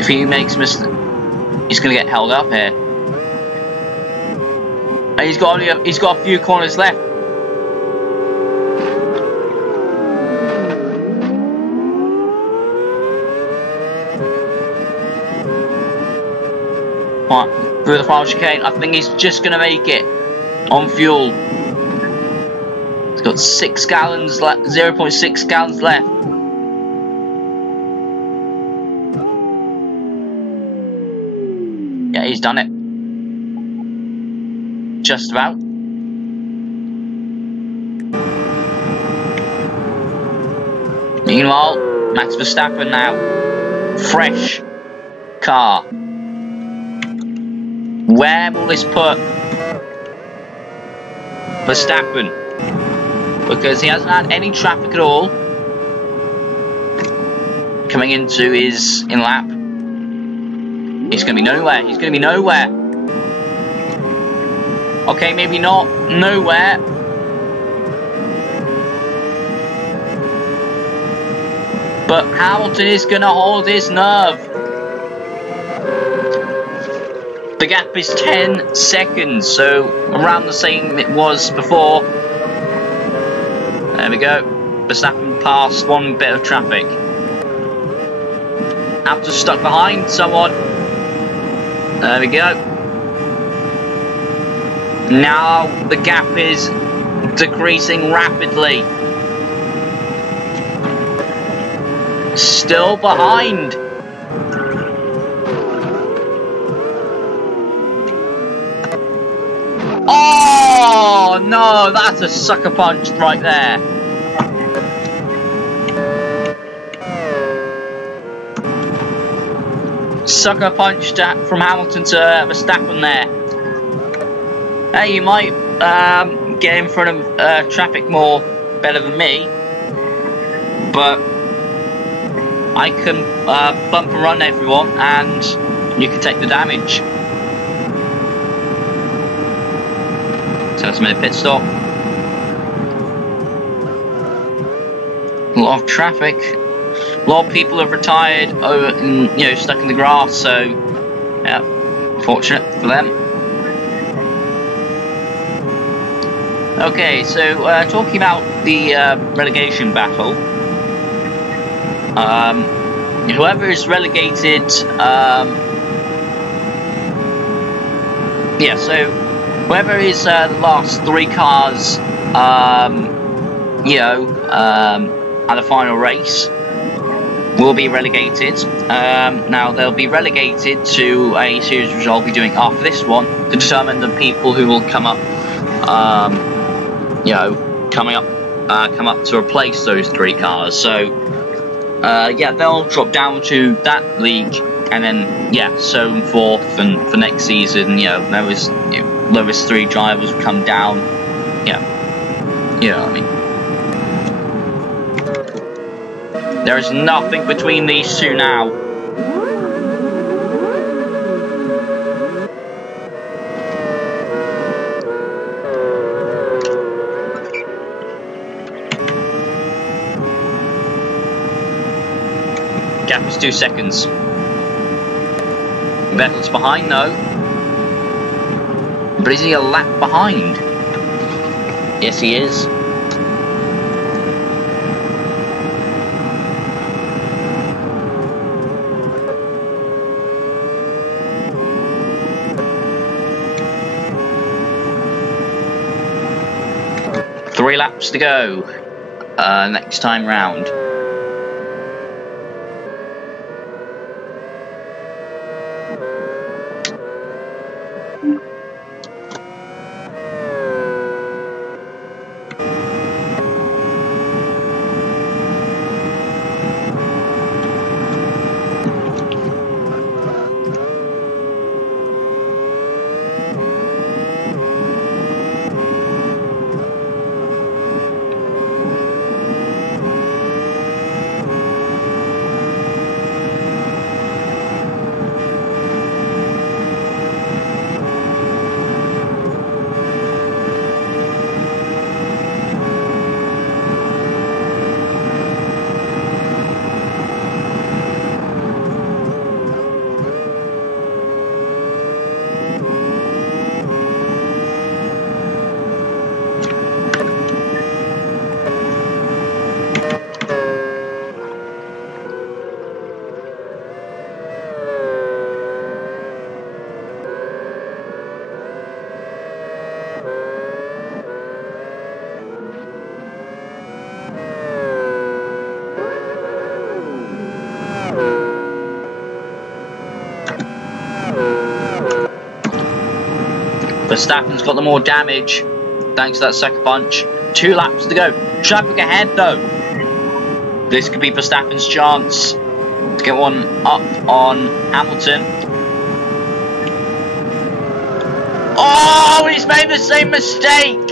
If he makes a mistake, he's going to get held up here. And he's got a few corners left. Right, through the final chicane, I think he's just going to make it on fuel. He's got 6 gallons left, 0.6 gallons left. Yeah, he's done it. Just about. Meanwhile, Max Verstappen now. Fresh car. Where will this put Verstappen? Because he hasn't had any traffic at all coming into his in-lap. He's going to be nowhere. He's going to be nowhere. Okay, maybe not nowhere. But Hamilton is going to hold his nerve. The gap is 10 seconds, so around the same it was before. There we go. Verstappen passed one bit of traffic. Hamilton stuck behind someone. There we go. Now the gap is decreasing rapidly. Still behind. Oh no, that's a sucker punch right there. sucker punch from Hamilton to Verstappen there. Hey, you might get in front of traffic more better than me, but I can bump and run everyone, and you can take the damage. So let's make a pit stop. A lot of traffic. A lot of people have retired over, and, you know, stuck in the grass. So, yeah, fortunate for them. Okay, so talking about the relegation battle. Whoever is relegated, yeah, so whoever is the last 3 cars, you know, at the final race will be relegated. Now they'll be relegated to a series which I'll be doing after this one to determine the people who will come up, you know, come up to replace those 3 cars. So. Yeah, they'll drop down to that league, and then yeah, so on forth, and for next season, you know, those 3 drivers will come down. Yeah, you know what I mean. There is nothing between these 2 now. Gap is 2 seconds. Vettel's behind, no. But is he a lap behind? Yes, he is. Three laps to go. Next time round. Verstappen's got the more damage, thanks to that sucker punch. 2 laps to go. Traffic ahead, though. This could be Verstappen's chance to get one up on Hamilton. Oh, he's made the same mistake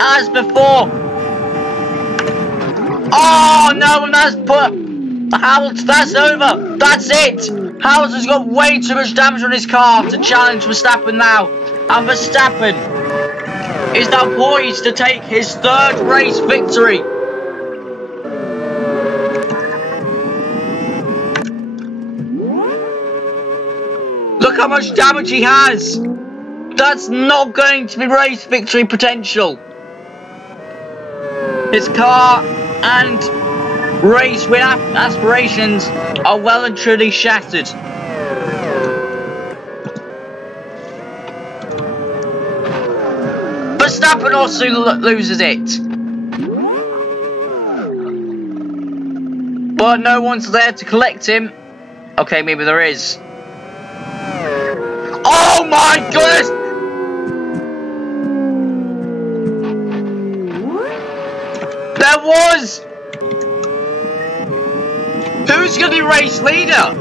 as before. Oh, no, and that's put Hamilton. That's over. That's it. Hamilton's got way too much damage on his car to challenge Verstappen now. And Verstappen is now poised to take his 3rd race victory. Look how much damage he has. That's not going to be race victory potential. His car and race win aspirations are well and truly shattered. Verstappen also loses it. But no one's there to collect him. Okay, maybe there is. Oh my goodness! There was! Who's going to be race leader?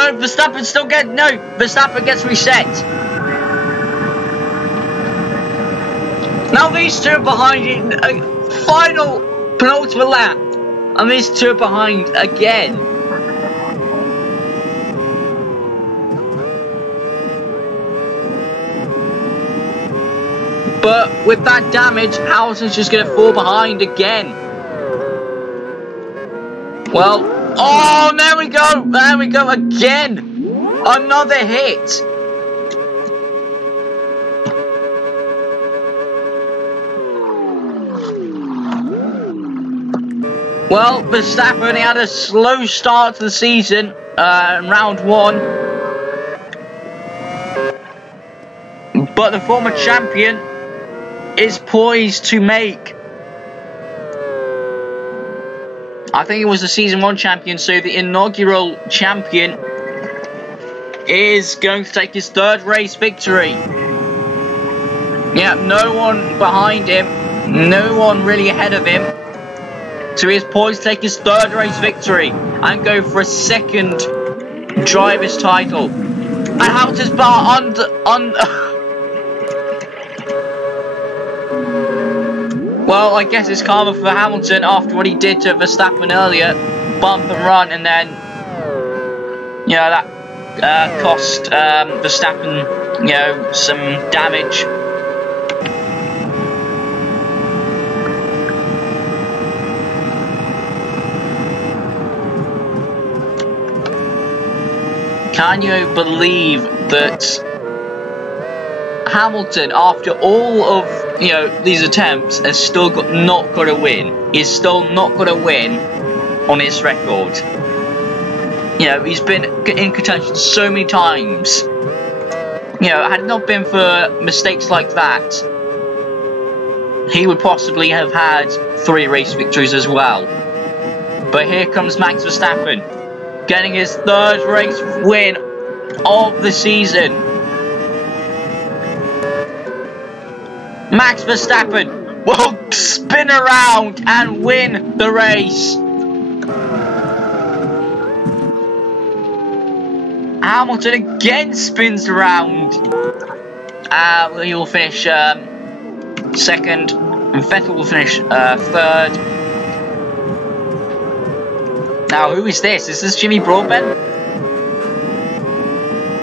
No, Verstappen still gets... No, Verstappen gets reset. Now these two are behind in a final penultimate lap. And these two are behind again. But with that damage, Hamilton's just going to fall behind again. Well, oh, there we go again. Another hit. Well, Verstappen, he had a slow start to the season in round 1. But the former champion is poised to make, I think it was the season 1 champion, so the inaugural champion is going to take his 3rd race victory. Yeah, no one behind him, no one really ahead of him. So he is poised to take his 3rd race victory and go for a 2nd driver's title. And Hamilton's bar well, I guess it's karma for Hamilton after what he did to Verstappen earlier. Bump and run, and then, you know, that cost Verstappen, you know, some damage. Can you believe that Hamilton, after all of, you know, these attempts, has still not got a win? He's still not got a win on his record. You know, he's been in contention so many times. You know, had it not been for mistakes like that, he would possibly have had 3 race victories as well. But here comes Max Verstappen, getting his 3rd race win of the season. Max Verstappen will spin around and win the race. Hamilton again spins around. He will finish 2nd, and Vettel will finish 3rd. Now, who is this? Is this Jimmy Broadbent?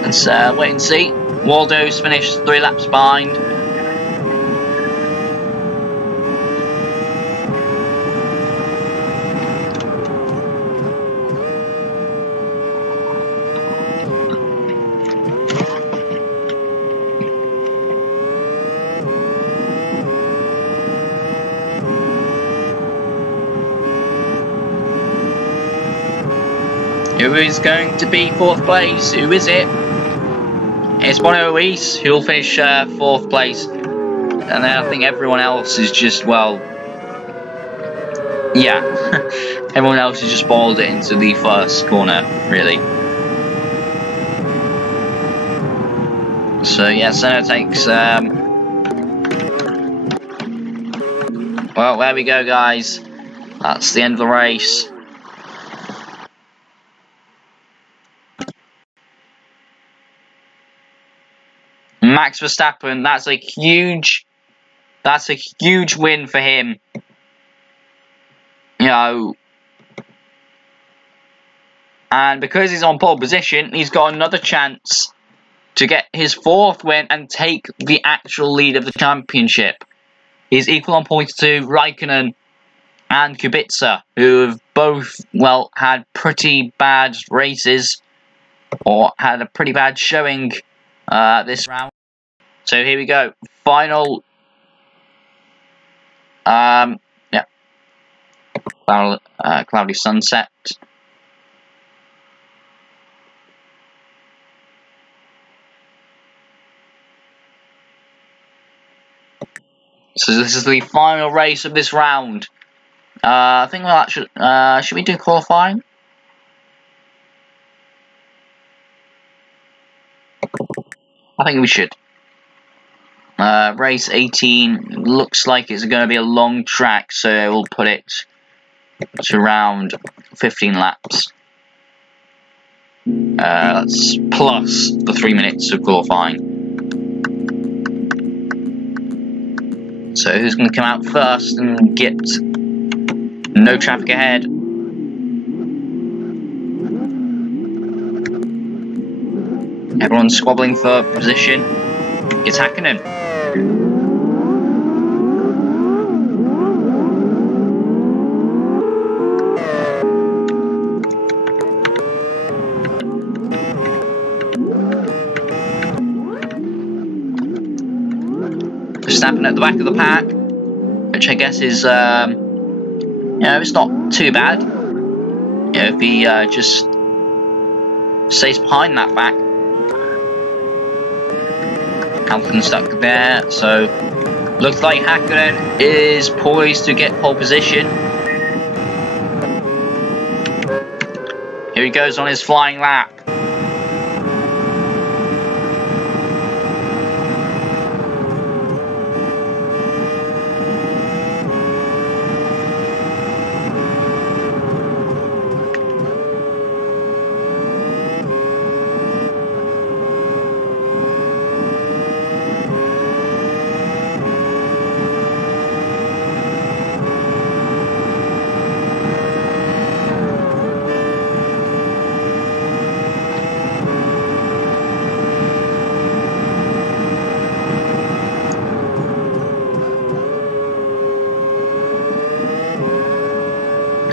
Let's wait and see. Waldo's finished 3 laps behind. Who is going to be 4th place? Who is it? It's Bono Luis, who'll finish 4th place. And then I think everyone else is just, well... yeah. Everyone else has just balled it into the 1st corner, really. So, yeah, Senna takes... well, there we go, guys. That's the end of the race. Max Verstappen, that's a huge win for him. You know, and because he's on pole position, he's got another chance to get his 4th win and take the actual lead of the championship. He's equal on points to Raikkonen and Kubica, who have both, well, had pretty bad races, or had a pretty bad showing this round. So here we go, final, yeah, cloudy sunset. So this is the final race of this round. I think we'll actually, should we do qualifying? I think we should. Race 18 looks like it's going to be a long track, so we'll put it to around 15 laps. That's plus the 3 minutes of qualifying. So who's going to come out first and get no traffic ahead? Everyone's squabbling for position. It's Hakkinen. Verstappen at the back of the pack, which I guess is, it's not too bad. If he just stays behind that back. Hamilton stuck there, so looks like Hakkinen is poised to get pole position. Here he goes on his flying lap.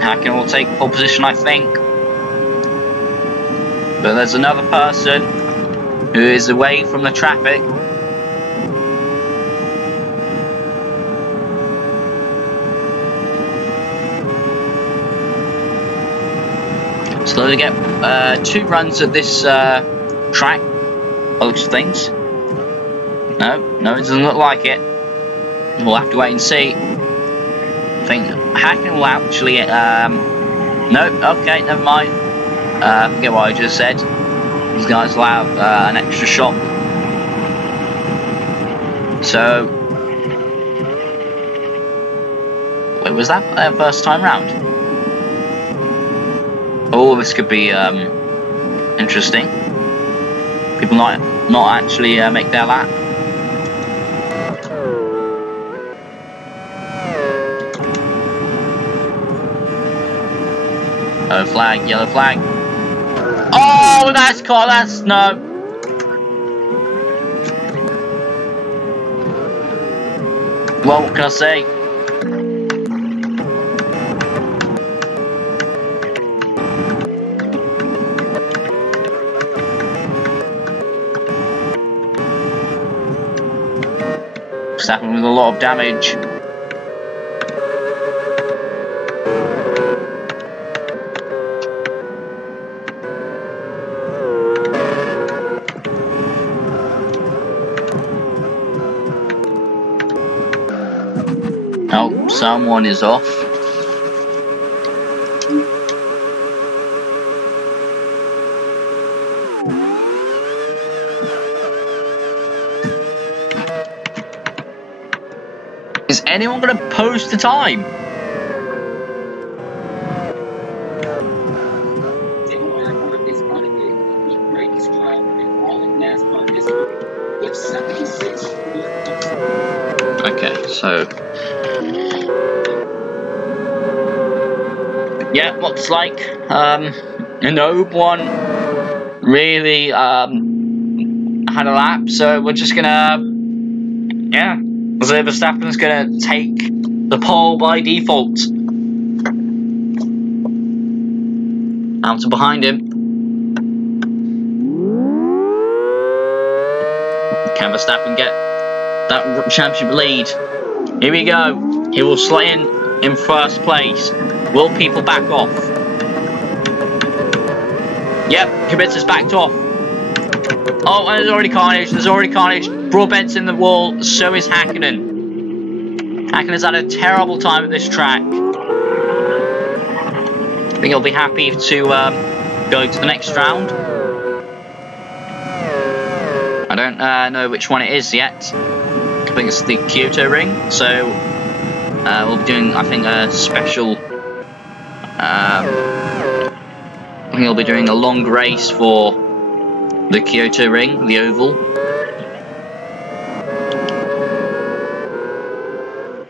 Hakkinen will take pole position, I think. But there's another person who is away from the traffic. So they get 2 runs at this track, by looks of things. No, it doesn't look like it. We'll have to wait and see. I think Hakkinen will actually no, okay, never mind. Forget what I just said. These guys will have an extra shot. So, wait, was that their first time round? Oh, this could be interesting. People not actually make their lap. Yellow flag, yellow flag. Oh, that's caught, that's no. Well, what can I say? Verstappen with a lot of damage. Oh, someone is off. Is anyone going to post the time? Okay, so yeah, looks like no one really had a lap, so we're just gonna Verstappen's gonna take the pole by default. Hamilton behind him. Can Verstappen get that championship lead? Here we go. He will slay in first place. Will people back off? Yep, Kubica's backed off. Oh, and there's already carnage. There's already carnage. Broadbent's in the wall. So is Hakkinen. Hakkinen's had a terrible time at this track. I think he'll be happy to go to the next round. I don't know which one it is yet. I think it's the Kyoto ring. So we'll be doing, I think, a special. I think he'll be doing a long race for the Kyoto Ring, the oval.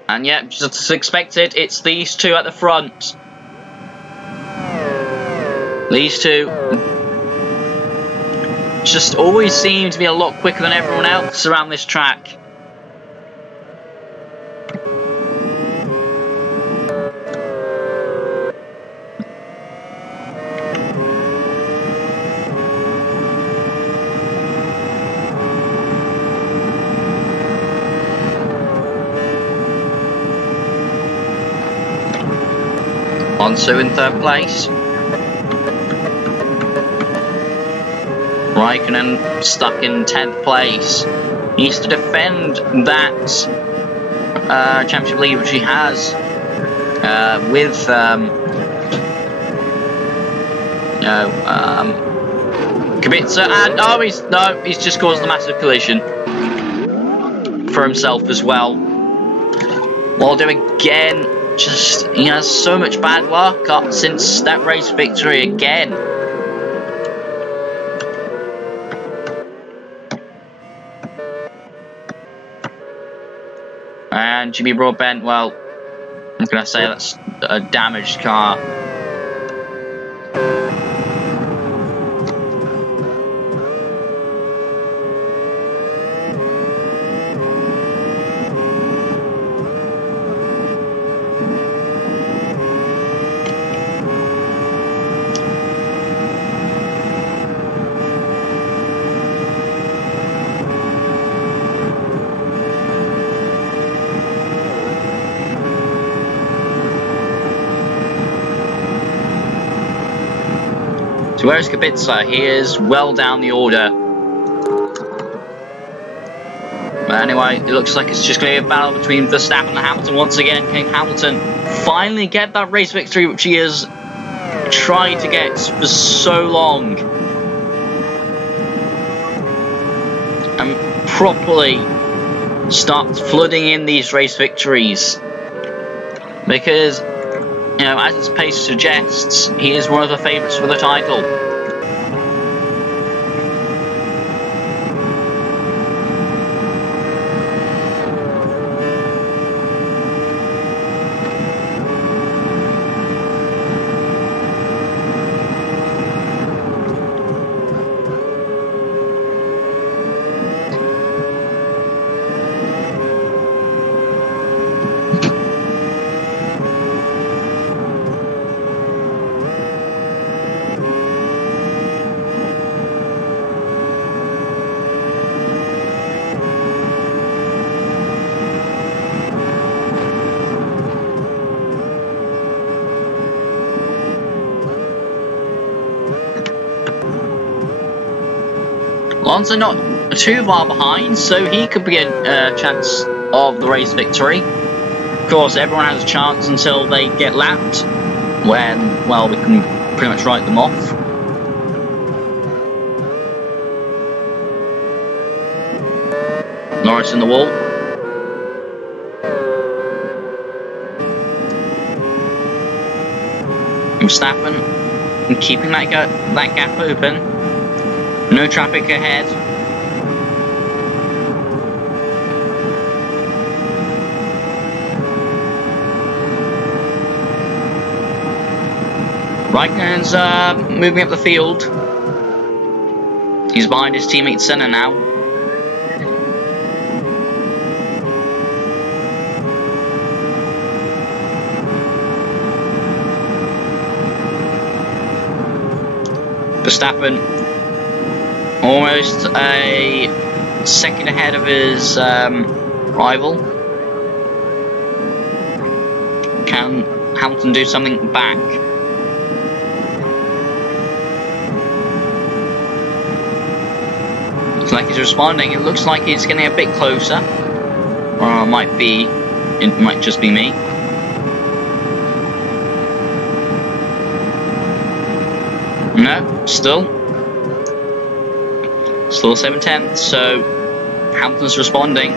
And yeah, just as expected, it's these two at the front. These two just always seem to be a lot quicker than everyone else around this track. Alonso in third place. Raikkonen stuck in 10th place. He needs to defend that championship lead which he has with Kubica, and he's just caused a massive collision for himself as well. Waldo again, he has so much bad luck since that race victory again. And Jimmy Broadbent, well, I'm gonna say that's a damaged car. Whereas Kubica, he is well down the order. But anyway, it looks like it's just going to be a battle between Verstappen and Hamilton once again. Can Hamilton finally get that race victory which he has tried to get for so long? And properly start flooding in these race victories. Because, you know, as his pace suggests, he is one of the favourites for the title. Alonso not too far behind, so he could be a chance of the race victory. Of course, everyone has a chance until they get lapped, when, well, we can pretty much write them off. Norris in the wall. Verstappen keeping that gap open. No traffic ahead. Raikkonen's moving up the field. He's behind his teammate Senna now. Verstappen almost a second ahead of his rival. Can Hamilton do something back? Looks like he's responding. It looks like he's getting a bit closer. Or it might just be me. No, still 7/10, so Hamilton's responding.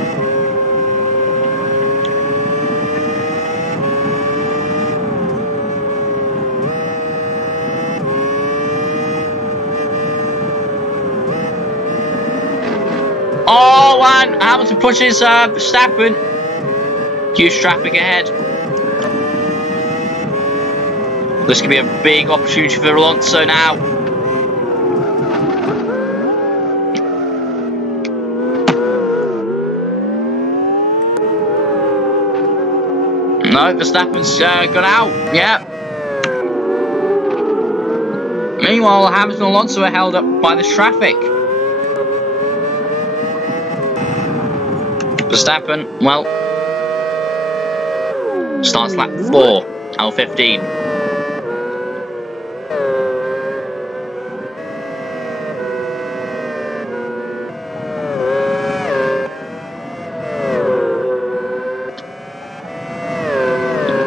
Oh, and Hamilton pushes Verstappen. Huge traffic ahead. This could be a big opportunity for Alonso now. No, Verstappen's gone out. Yeah. Meanwhile, Hamilton and Alonso are held up by this traffic. Verstappen, well, starts lap 4 out of 15.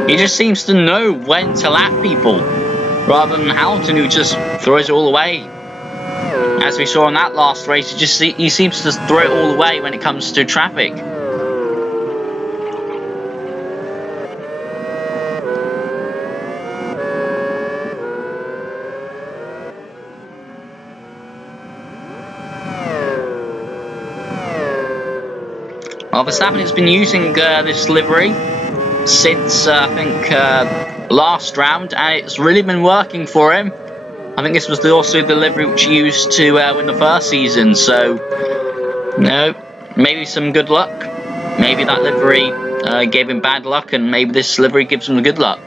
He just seems to know when to lap people, rather than Hamilton, who just throws it all away. As we saw in that last race, he seems to throw it all away when it comes to traffic. Well, Verstappen has been using this livery since I think last round, and it's really been working for him. I think this was also the livery which he used to win the first season, so maybe some good luck. Maybe that livery gave him bad luck, and maybe this livery gives him good luck.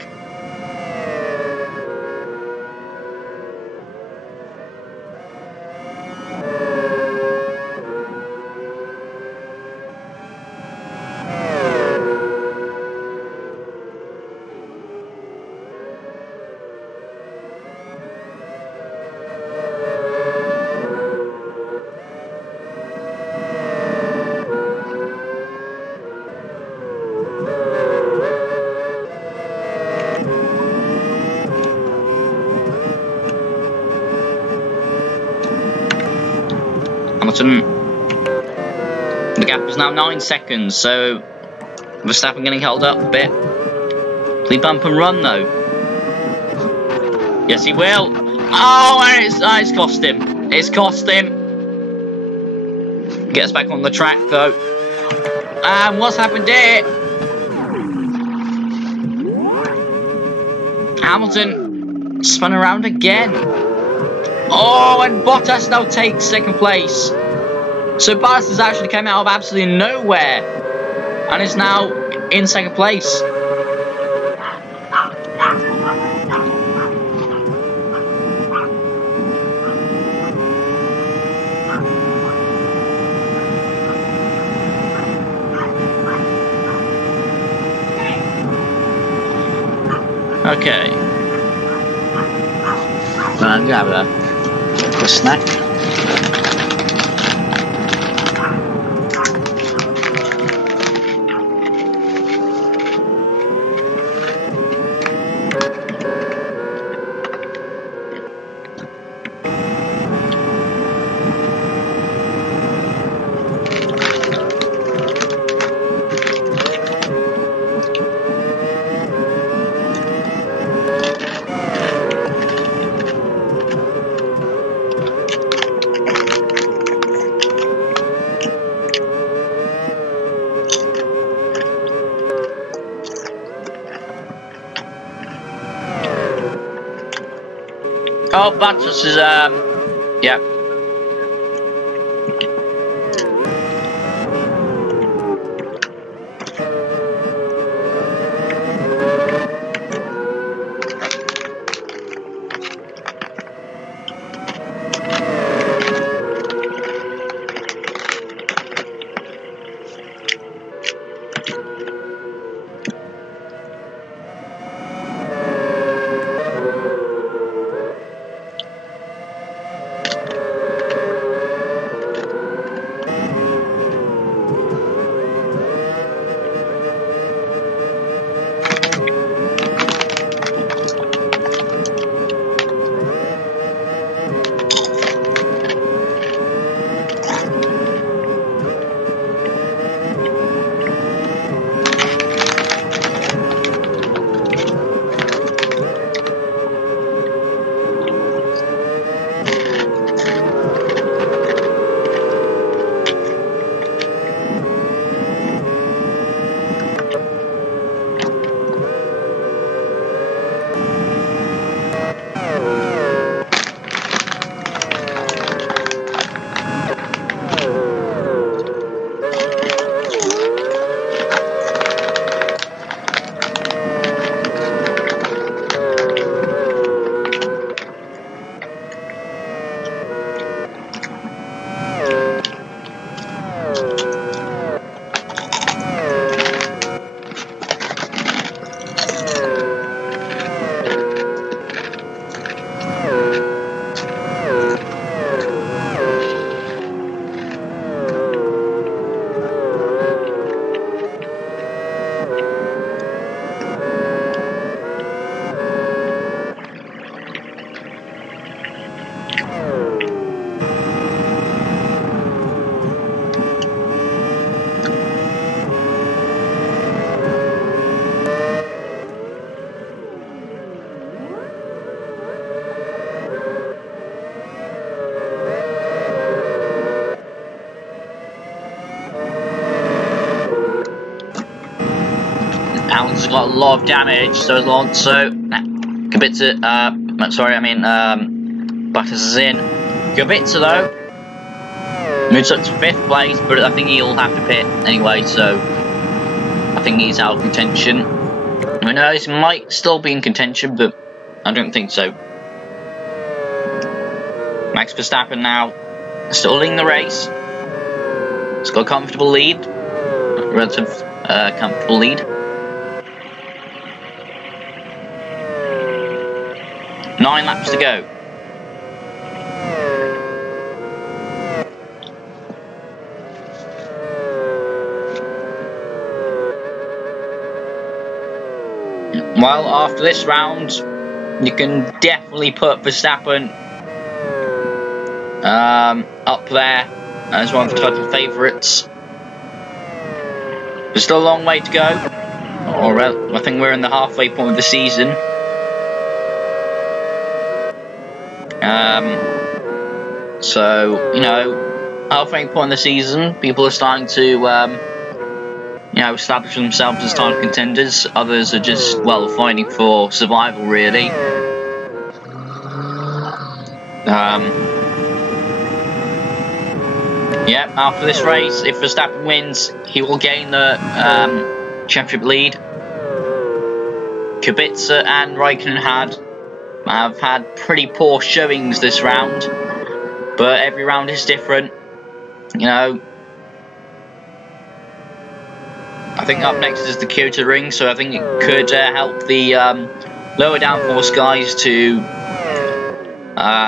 The gap is now 9 seconds, so Verstappen getting held up a bit. Will he bump and run though? Yes, he will. Oh, and it's cost him. It's cost him. Gets back on the track though. And what's happened here? Hamilton spun around again. Oh, and Bottas now takes second place. So Bottas has actually come out of absolutely nowhere and is now in second place. Okay. I'm gonna have a snack. Oh, Bottas is, yeah. got a lot of damage, so Alonso, Kubica, Bottas is in. Kubica though, moves up to 5th place, but I think he'll have to pit anyway, so I think he's out of contention. Who knows, he might still be in contention, but I don't think so. Max Verstappen now, still leading the race. He's got a comfortable lead, relative comfortable lead. 9 laps to go. Well, after this round, you can definitely put Verstappen up there as one of the title favourites. There's still a long way to go. I think we're in the halfway point of the season. So, you know, halfway point of the season, people are starting to, you know, establish themselves as title contenders. Others are just, well, fighting for survival, really. Yeah, after this race, if Verstappen wins, he will gain the championship lead. Kubica and Raikkonen have had pretty poor showings this round, but every round is different, you know. I think up next is the Kyoto Ring, so I think it could help the lower downforce guys to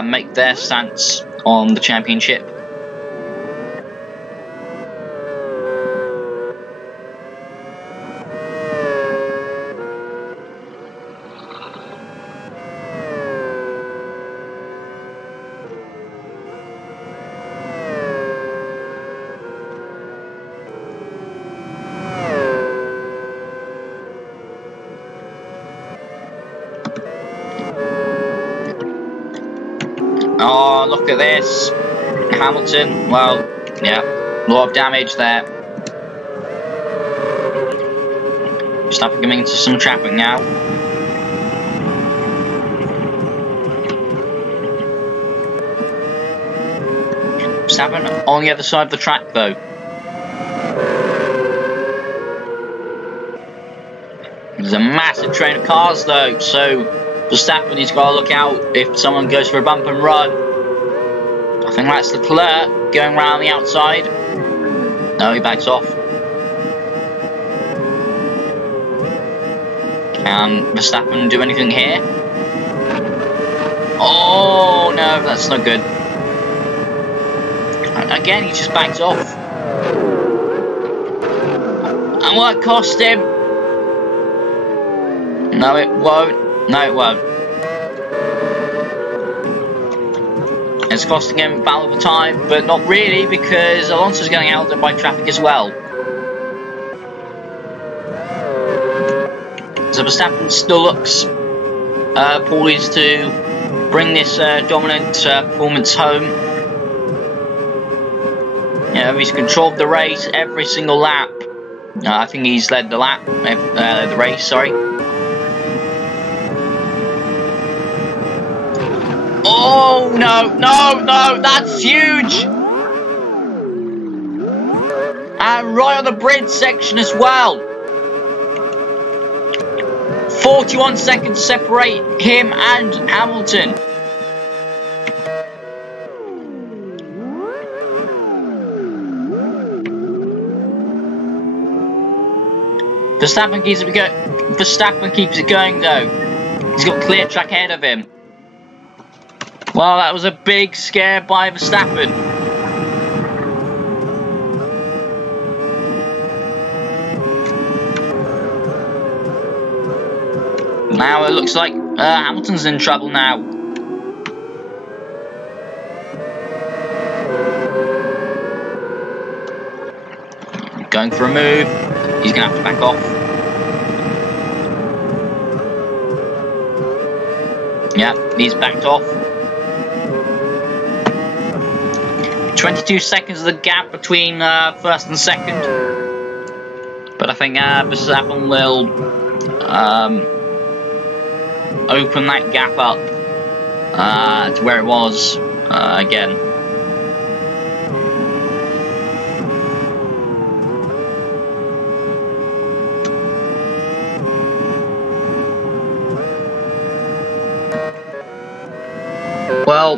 make their stance on the championship. Oh, look at this. Hamilton, well, yeah, a lot of damage there. Verstappen coming into some traffic now. Verstappen on the other side of the track though. There's a massive train of cars though, so Verstappen, he's got to look out if someone goes for a bump and run. I think that's Leclerc going round the outside. No, he backs off. Can Verstappen do anything here? Oh no, that's not good. Again, he just backs off. And what cost him? No, it won't. No, it won't. It's costing him valuable time, but not really, because Alonso's getting held up by traffic as well. So Verstappen still looks poised to bring this dominant performance home. You know, he's controlled the race every single lap. I think he's led the race, sorry. Oh no, no, no, that's huge! And right on the bridge section as well. 41 seconds separate him and Hamilton. Verstappen keeps it going though. He's got clear track ahead of him. Well, that was a big scare by Verstappen. Now it looks like Hamilton's in trouble now. Going for a move. He's going to have to back off. Yeah, he's backed off. 22 seconds of the gap between first and second. But I think Verstappen will open that gap up to where it was again. Well,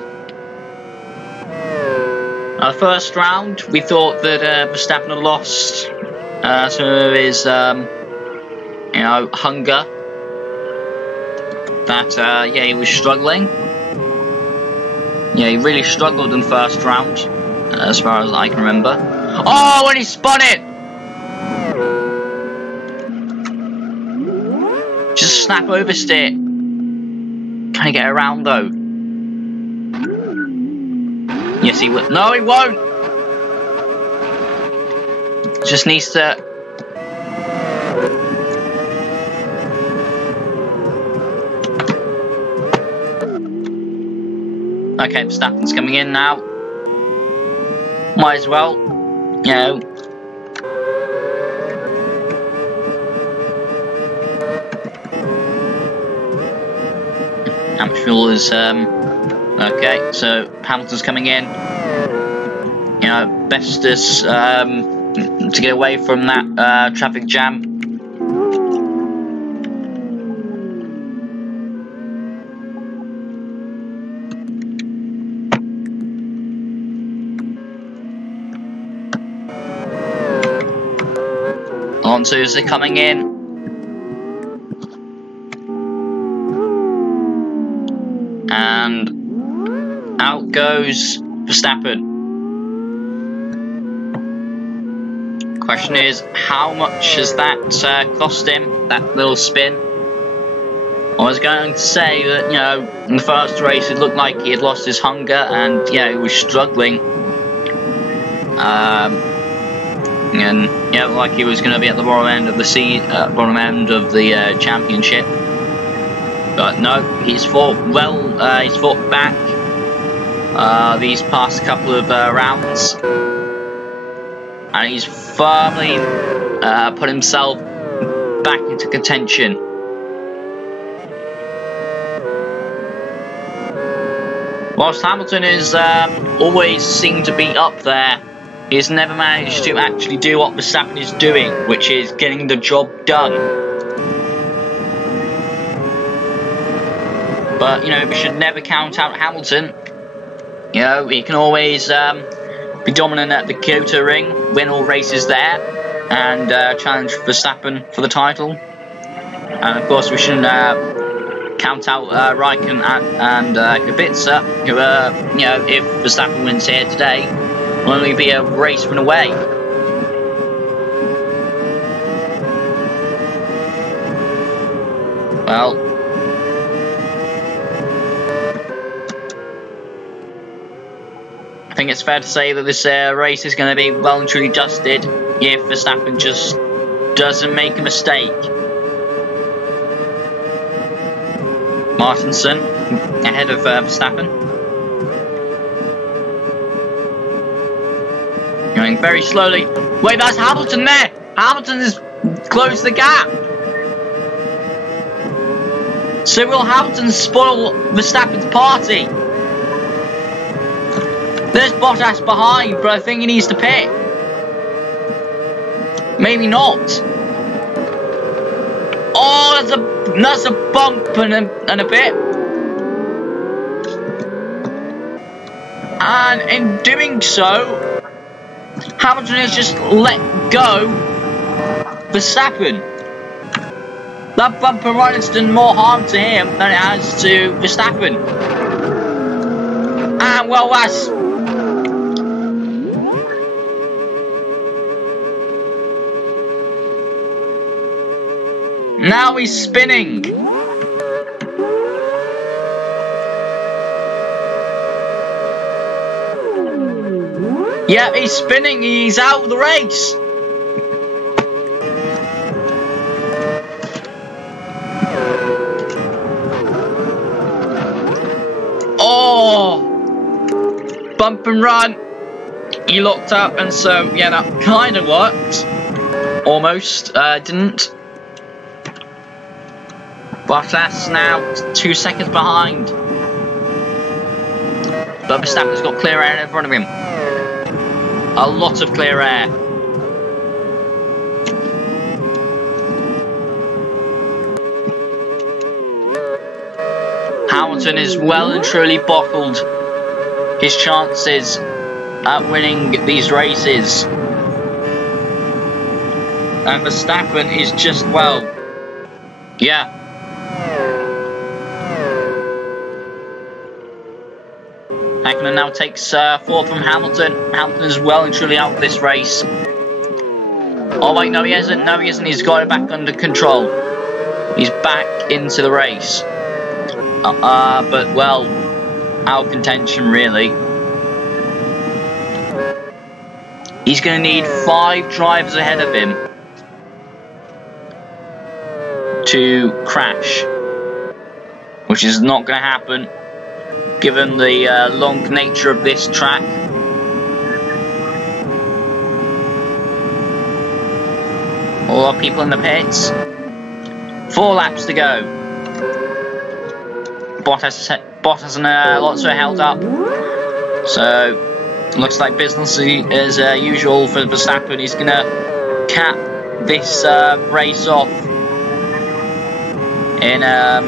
the first round, we thought that Verstappen had lost some of his, hunger. That, yeah, he was struggling. Yeah, he really struggled in the first round, as far as I can remember. Oh, when he spun it! Just snap oversteer. Can he get around though? Yes, he will. No, he won't. Just needs to. Okay, Verstappen's coming in now. Might as well, you know. How much fuel is okay, so Hamilton's coming in. You know, best is to get away from that traffic jam. Alonso's coming in. And out goes Verstappen. Question is, how much has that cost him, that little spin? I was going to say that, you know, in the first race it looked like he had lost his hunger and, yeah, he was struggling. And, yeah, like he was going to be at the bottom end of the championship. But no, he's fought well, he's fought back these past couple of rounds. And he's firmly put himself back into contention. Whilst Hamilton is always seemed to be up there, he's never managed to actually do what Verstappen is doing, which is getting the job done. But, you know, we should never count out Hamilton. You know, he can always be dominant at the Kyoto ring, win all races there, and challenge Verstappen for the title. And, of course, we shouldn't count out Raikkonen and Kubica, who, you know, if Verstappen wins here today, will only be a race win away. Well, I think it's fair to say that this race is going to be well and truly dusted if Verstappen just doesn't make a mistake. Martinson ahead of Verstappen. Going very slowly. Wait, that's Hamilton there! Hamilton has closed the gap! So will Hamilton spoil Verstappen's party? There's Bottas behind, but I think he needs to pit. Maybe not. Oh, that's a bump and a bit. And in doing so, Hamilton has just let go Verstappen. That bump and run has done more harm to him than it has to Verstappen. And well, that's... Now he's spinning. Yeah, he's spinning. He's out of the race. Oh, bump and run. He locked up, and so yeah, that kind of worked. Almost didn't. Bottas now 2 seconds behind. But Verstappen's got clear air in front of him. A lot of clear air. Hamilton is well and truly bottled his chances at winning these races. And Verstappen is just, well, yeah. Hakkinen now takes fourth from Hamilton. Hamilton is well and truly out of this race. Oh wait, no he isn't. No he isn't. He's got it back under control. He's back into the race. But well, out of contention really. He's going to need 5 drivers ahead of him to crash, which is not going to happen given the long nature of this track. All our people in the pits. 4 laps to go. Bottas and Alonso held up, so looks like business as usual for Verstappen. He's gonna cap this race off in a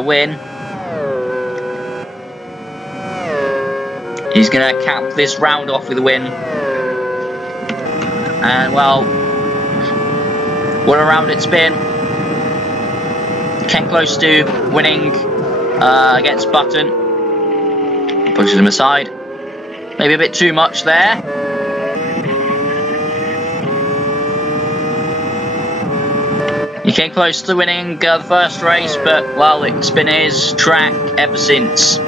win. He's gonna cap this round off with a win, and well, what a round it's been. Came close to winning against Button. Pushes him aside. Maybe a bit too much there. He came close to winning the first race, but well, it's been his track ever since.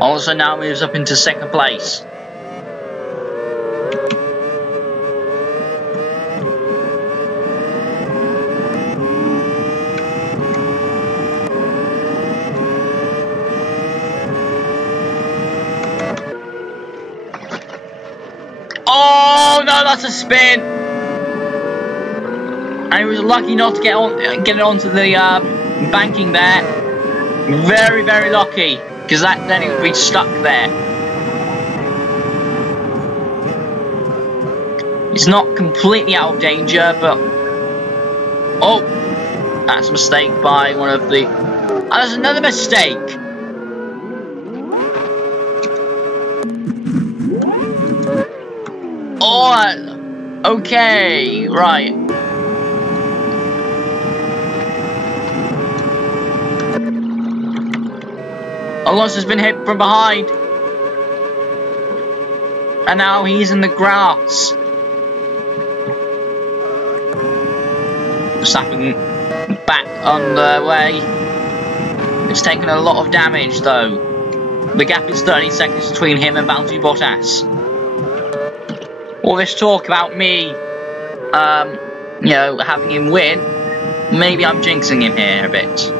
Also now moves up into second place. Oh no, that's a spin! And he was lucky not to get it onto the banking there. Very, very lucky, because then he would be stuck there. He's not completely out of danger, but oh, that's a mistake by one of the. Oh, there's another mistake. Oh, okay, right. Alonso's been hit from behind. And now he's in the grass. Verstappen back on the way. It's taken a lot of damage though. The gap is 30 seconds between him and Valtteri Bottas. All this talk about me, having him win, maybe I'm jinxing him here a bit.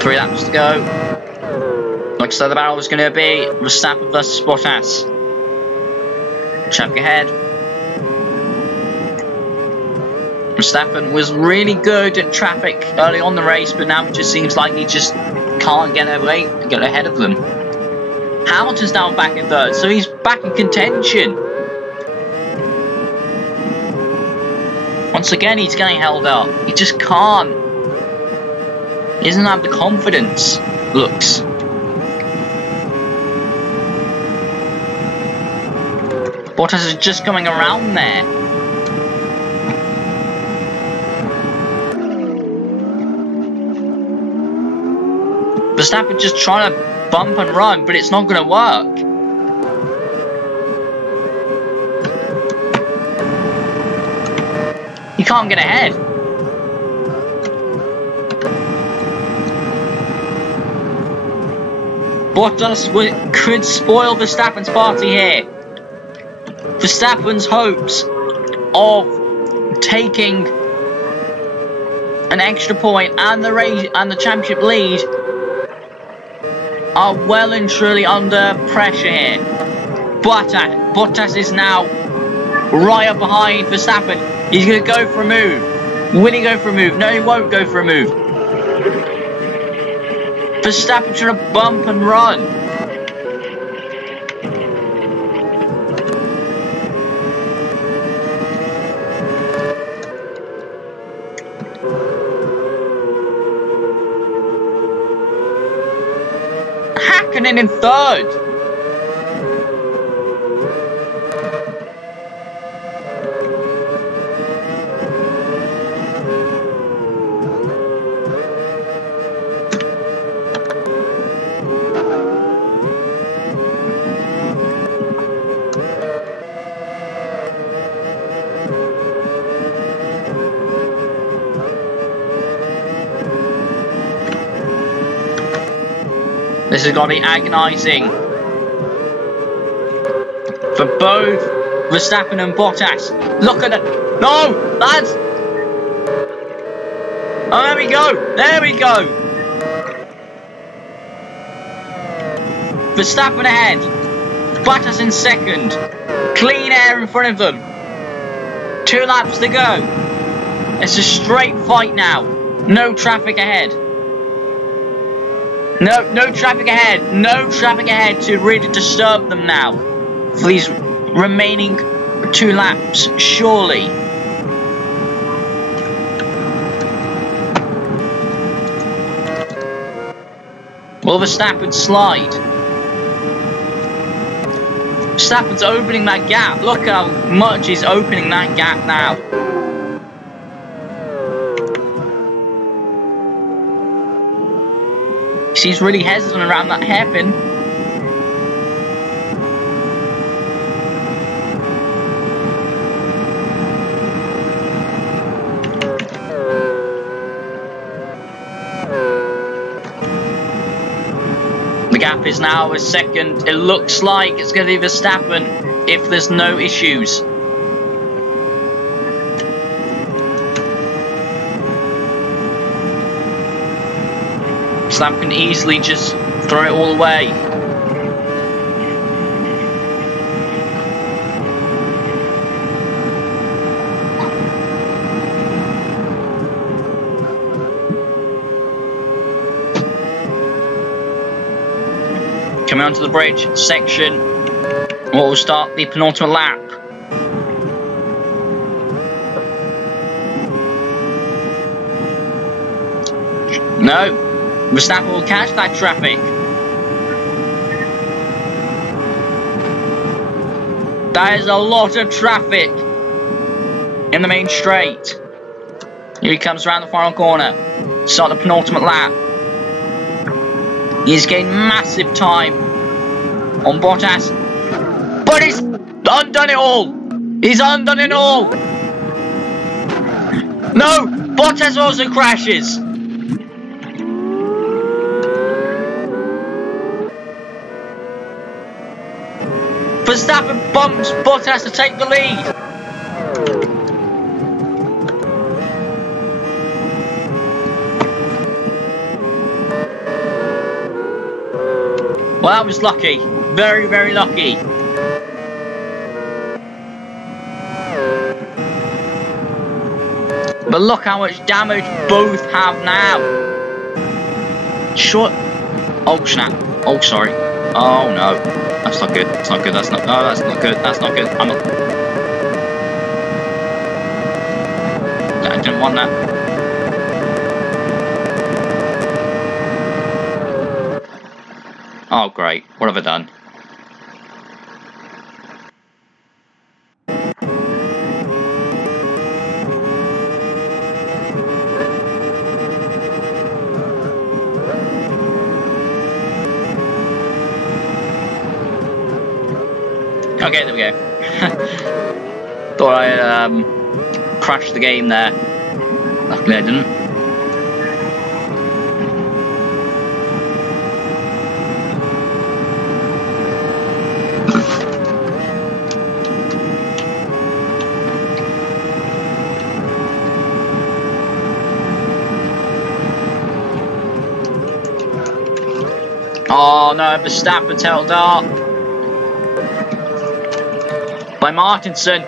Three laps to go. Looks like the battle was going to be Verstappen versus Bottas. Check ahead. Verstappen was really good at traffic early on the race, but now it just seems like he just can't get ahead of them. Hamilton's now back in third, so he's back in contention. Once again, he's getting held up. He just can't. He doesn't have the confidence. Looks. Bottas is just coming around there. Verstappen just trying to bump and run, but it's not going to work. He can't get ahead. Bottas could spoil Verstappen's party here. Verstappen's hopes of taking an extra point and the race and the championship lead are well and truly under pressure here. Bottas is now right up behind Verstappen. He's going to go for a move. Will he go for a move? No, he won't go for a move. Verstappen trying to bump and run. Hakkinen in third. This is going to be agonising for both Verstappen and Bottas. Look at it. No, lads. Oh, there we go. There we go. Verstappen ahead. Bottas in second. Clean air in front of them. 2 laps to go. It's a straight fight now. No traffic ahead. No traffic ahead. No traffic ahead to really disturb them now. For these remaining 2 laps, surely. Will Verstappen slide? Verstappen's opening that gap. Look how much he's opening that gap now. He's really hesitant around that hairpin. The gap is now a second. It looks like it's going to be Verstappen if there's no issues. Verstappen can easily just throw it all away. Coming onto the bridge section, what will start the penultimate lap. No. Verstappen will catch that traffic. That is a lot of traffic in the main straight. Here he comes around the final corner. Start the penultimate lap. He's gained massive time on Bottas. But he's undone it all. He's undone it all. No, Bottas also crashes. Verstappen bumps Bottas to take the lead. Well, that was lucky. Very, very lucky. But look how much damage both have now. Short. Oh, snap. Oh, sorry. Oh, no. That's not good. That's not good. That's not. Oh, that's not good. That's not good. I'm not. I didn't want that. Oh, great. What have I done? Okay, there we go. Thought I crashed the game there. Luckily I didn't. Oh no, Verstappen tailed up by Martinson.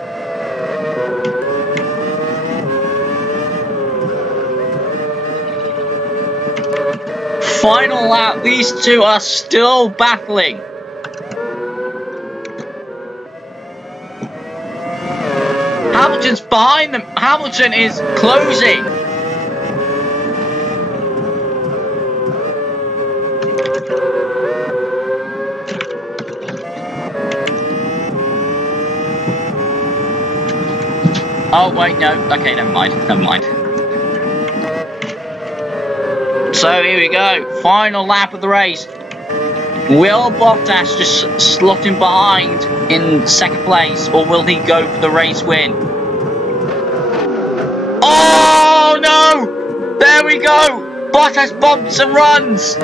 Final lap, these two are still battling. Hamilton's behind them. Hamilton is closing. Oh wait, no. Okay, never mind. Never mind. So here we go. Final lap of the race. Will Bottas just slot him behind in second place, or will he go for the race win? Oh no! There we go! Bottas bumps and runs!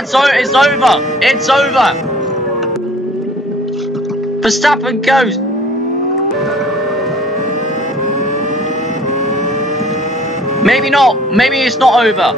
It's over! It's over! Verstappen goes! Maybe not. Maybe it's not over.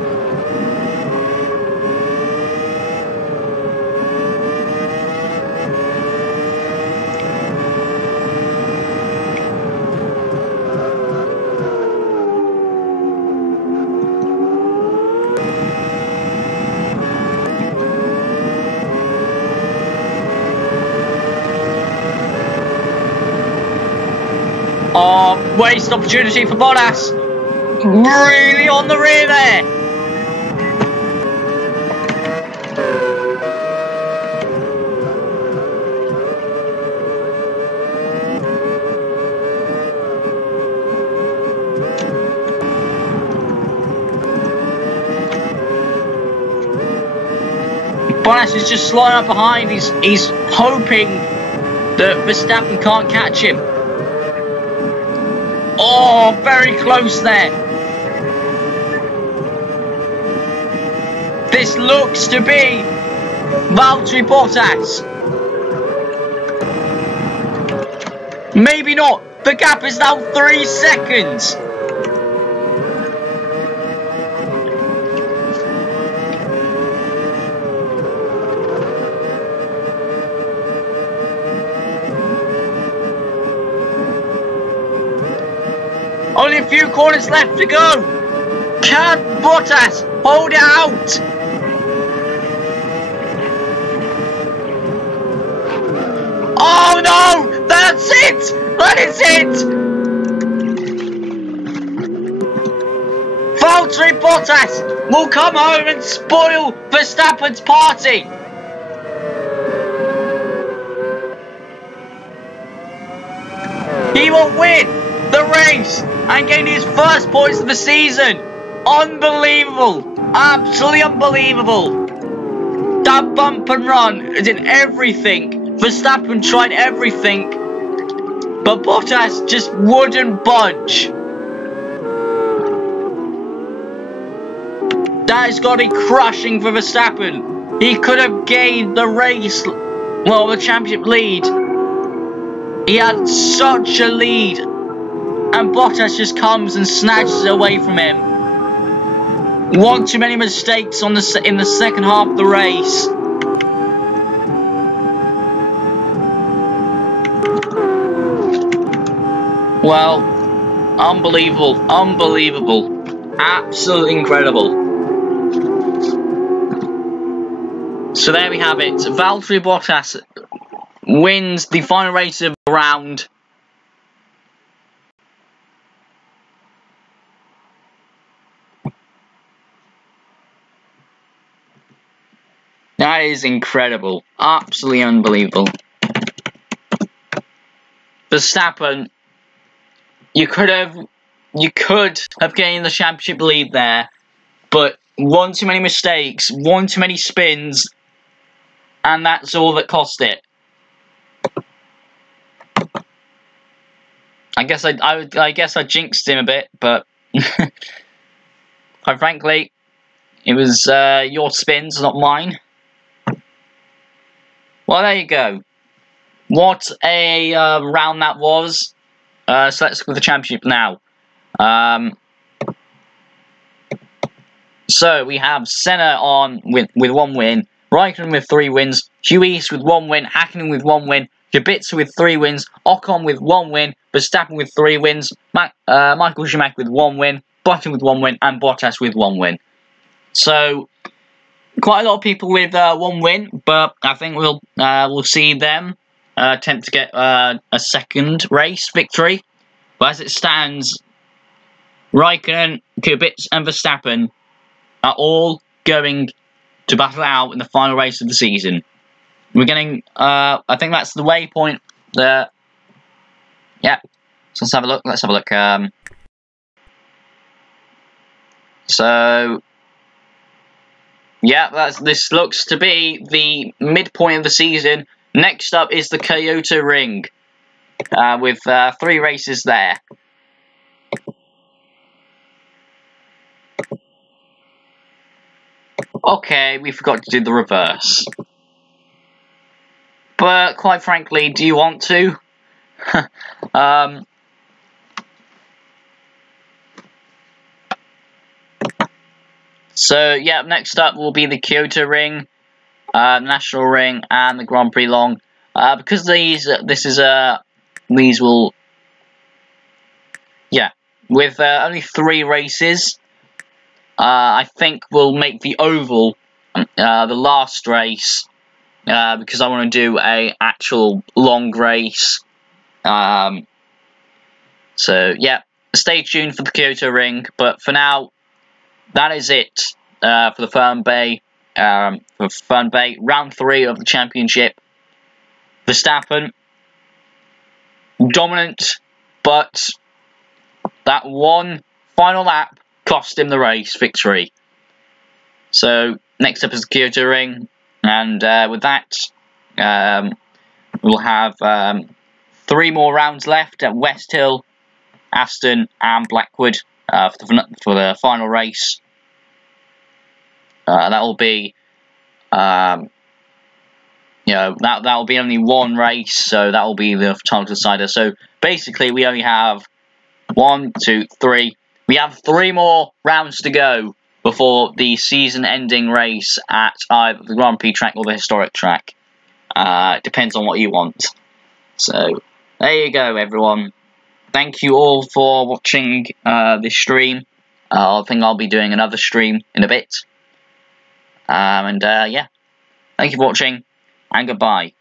Oh, waste opportunity for Bottas. Really on the rear there. Bottas is just sliding up behind. He's hoping that Verstappen can't catch him. Oh, very close there. This looks to be Valtteri Bottas. Maybe not. The gap is now 3 seconds. Only a few corners left to go. Can Bottas hold it out? Oh no! That's it! That is it! Valtteri Bottas will come home and spoil Verstappen's party. He will win the race and gain his first points of the season. Unbelievable. Absolutely unbelievable. That bump and run did everything. Verstappen tried everything, but Bottas just wouldn't budge. That has got to be crushing for Verstappen. He could have gained the race, well, the championship lead. He had such a lead, and Bottas just comes and snatches it away from him. One too many mistakes in the second half of the race. Well, unbelievable, unbelievable, absolutely incredible. So there we have it. Valtteri Bottas wins the final race of the round. That is incredible, absolutely unbelievable. Verstappen, you could have gained the championship lead there, but one too many mistakes, one too many spins, and that's all that cost it. I guess I jinxed him a bit, but quite frankly, it was your spins, not mine. Well, there you go. What a round that was. So let's go for the championship now. So we have Senna on with 1 win, Raikkonen with 3 wins, Huis with 1 win, Hakkinen with 1 win, Kubica with 3 wins, Ocon with 1 win, Verstappen with 3 wins, Michael Schumacher with 1 win, Button with 1 win, and Bottas with 1 win. So quite a lot of people with 1 win, but I think we'll see them attempt to get a second race victory. But as it stands, Raikkonen, Kubica, and Verstappen are all going to battle out in the final race of the season. We're getting, I think that's the waypoint there. Yeah, so let's have a look. So, yeah, this looks to be the midpoint of the season. Next up is the Kyoto Ring, with 3 races there. Okay, we forgot to do the reverse. But, quite frankly, do you want to? So, yeah, next up will be the Kyoto Ring, National Ring, and the Grand Prix Long. Because these will, yeah, with only 3 races, I think we'll make the Oval the last race, because I want to do a actual long race. So, yeah, stay tuned for the Kyoto Ring, but for now, that is it for the Fern Bay round 3 of the championship. Verstappen dominant, but that one final lap cost him the race victory. So next up is the Kyoto Ring, and with that, we'll have 3 more rounds left at West Hill, Aston, and Blackwood for the final race. That will be, that will be only 1 race, so that will be the title decider. So basically, we only have 1, 2, 3. We have 3 more rounds to go before the season-ending race at either the Grand Prix track or the historic track. It depends on what you want. So there you go, everyone. Thank you all for watching this stream. I think I'll be doing another stream in a bit. Yeah, thank you for watching, and goodbye.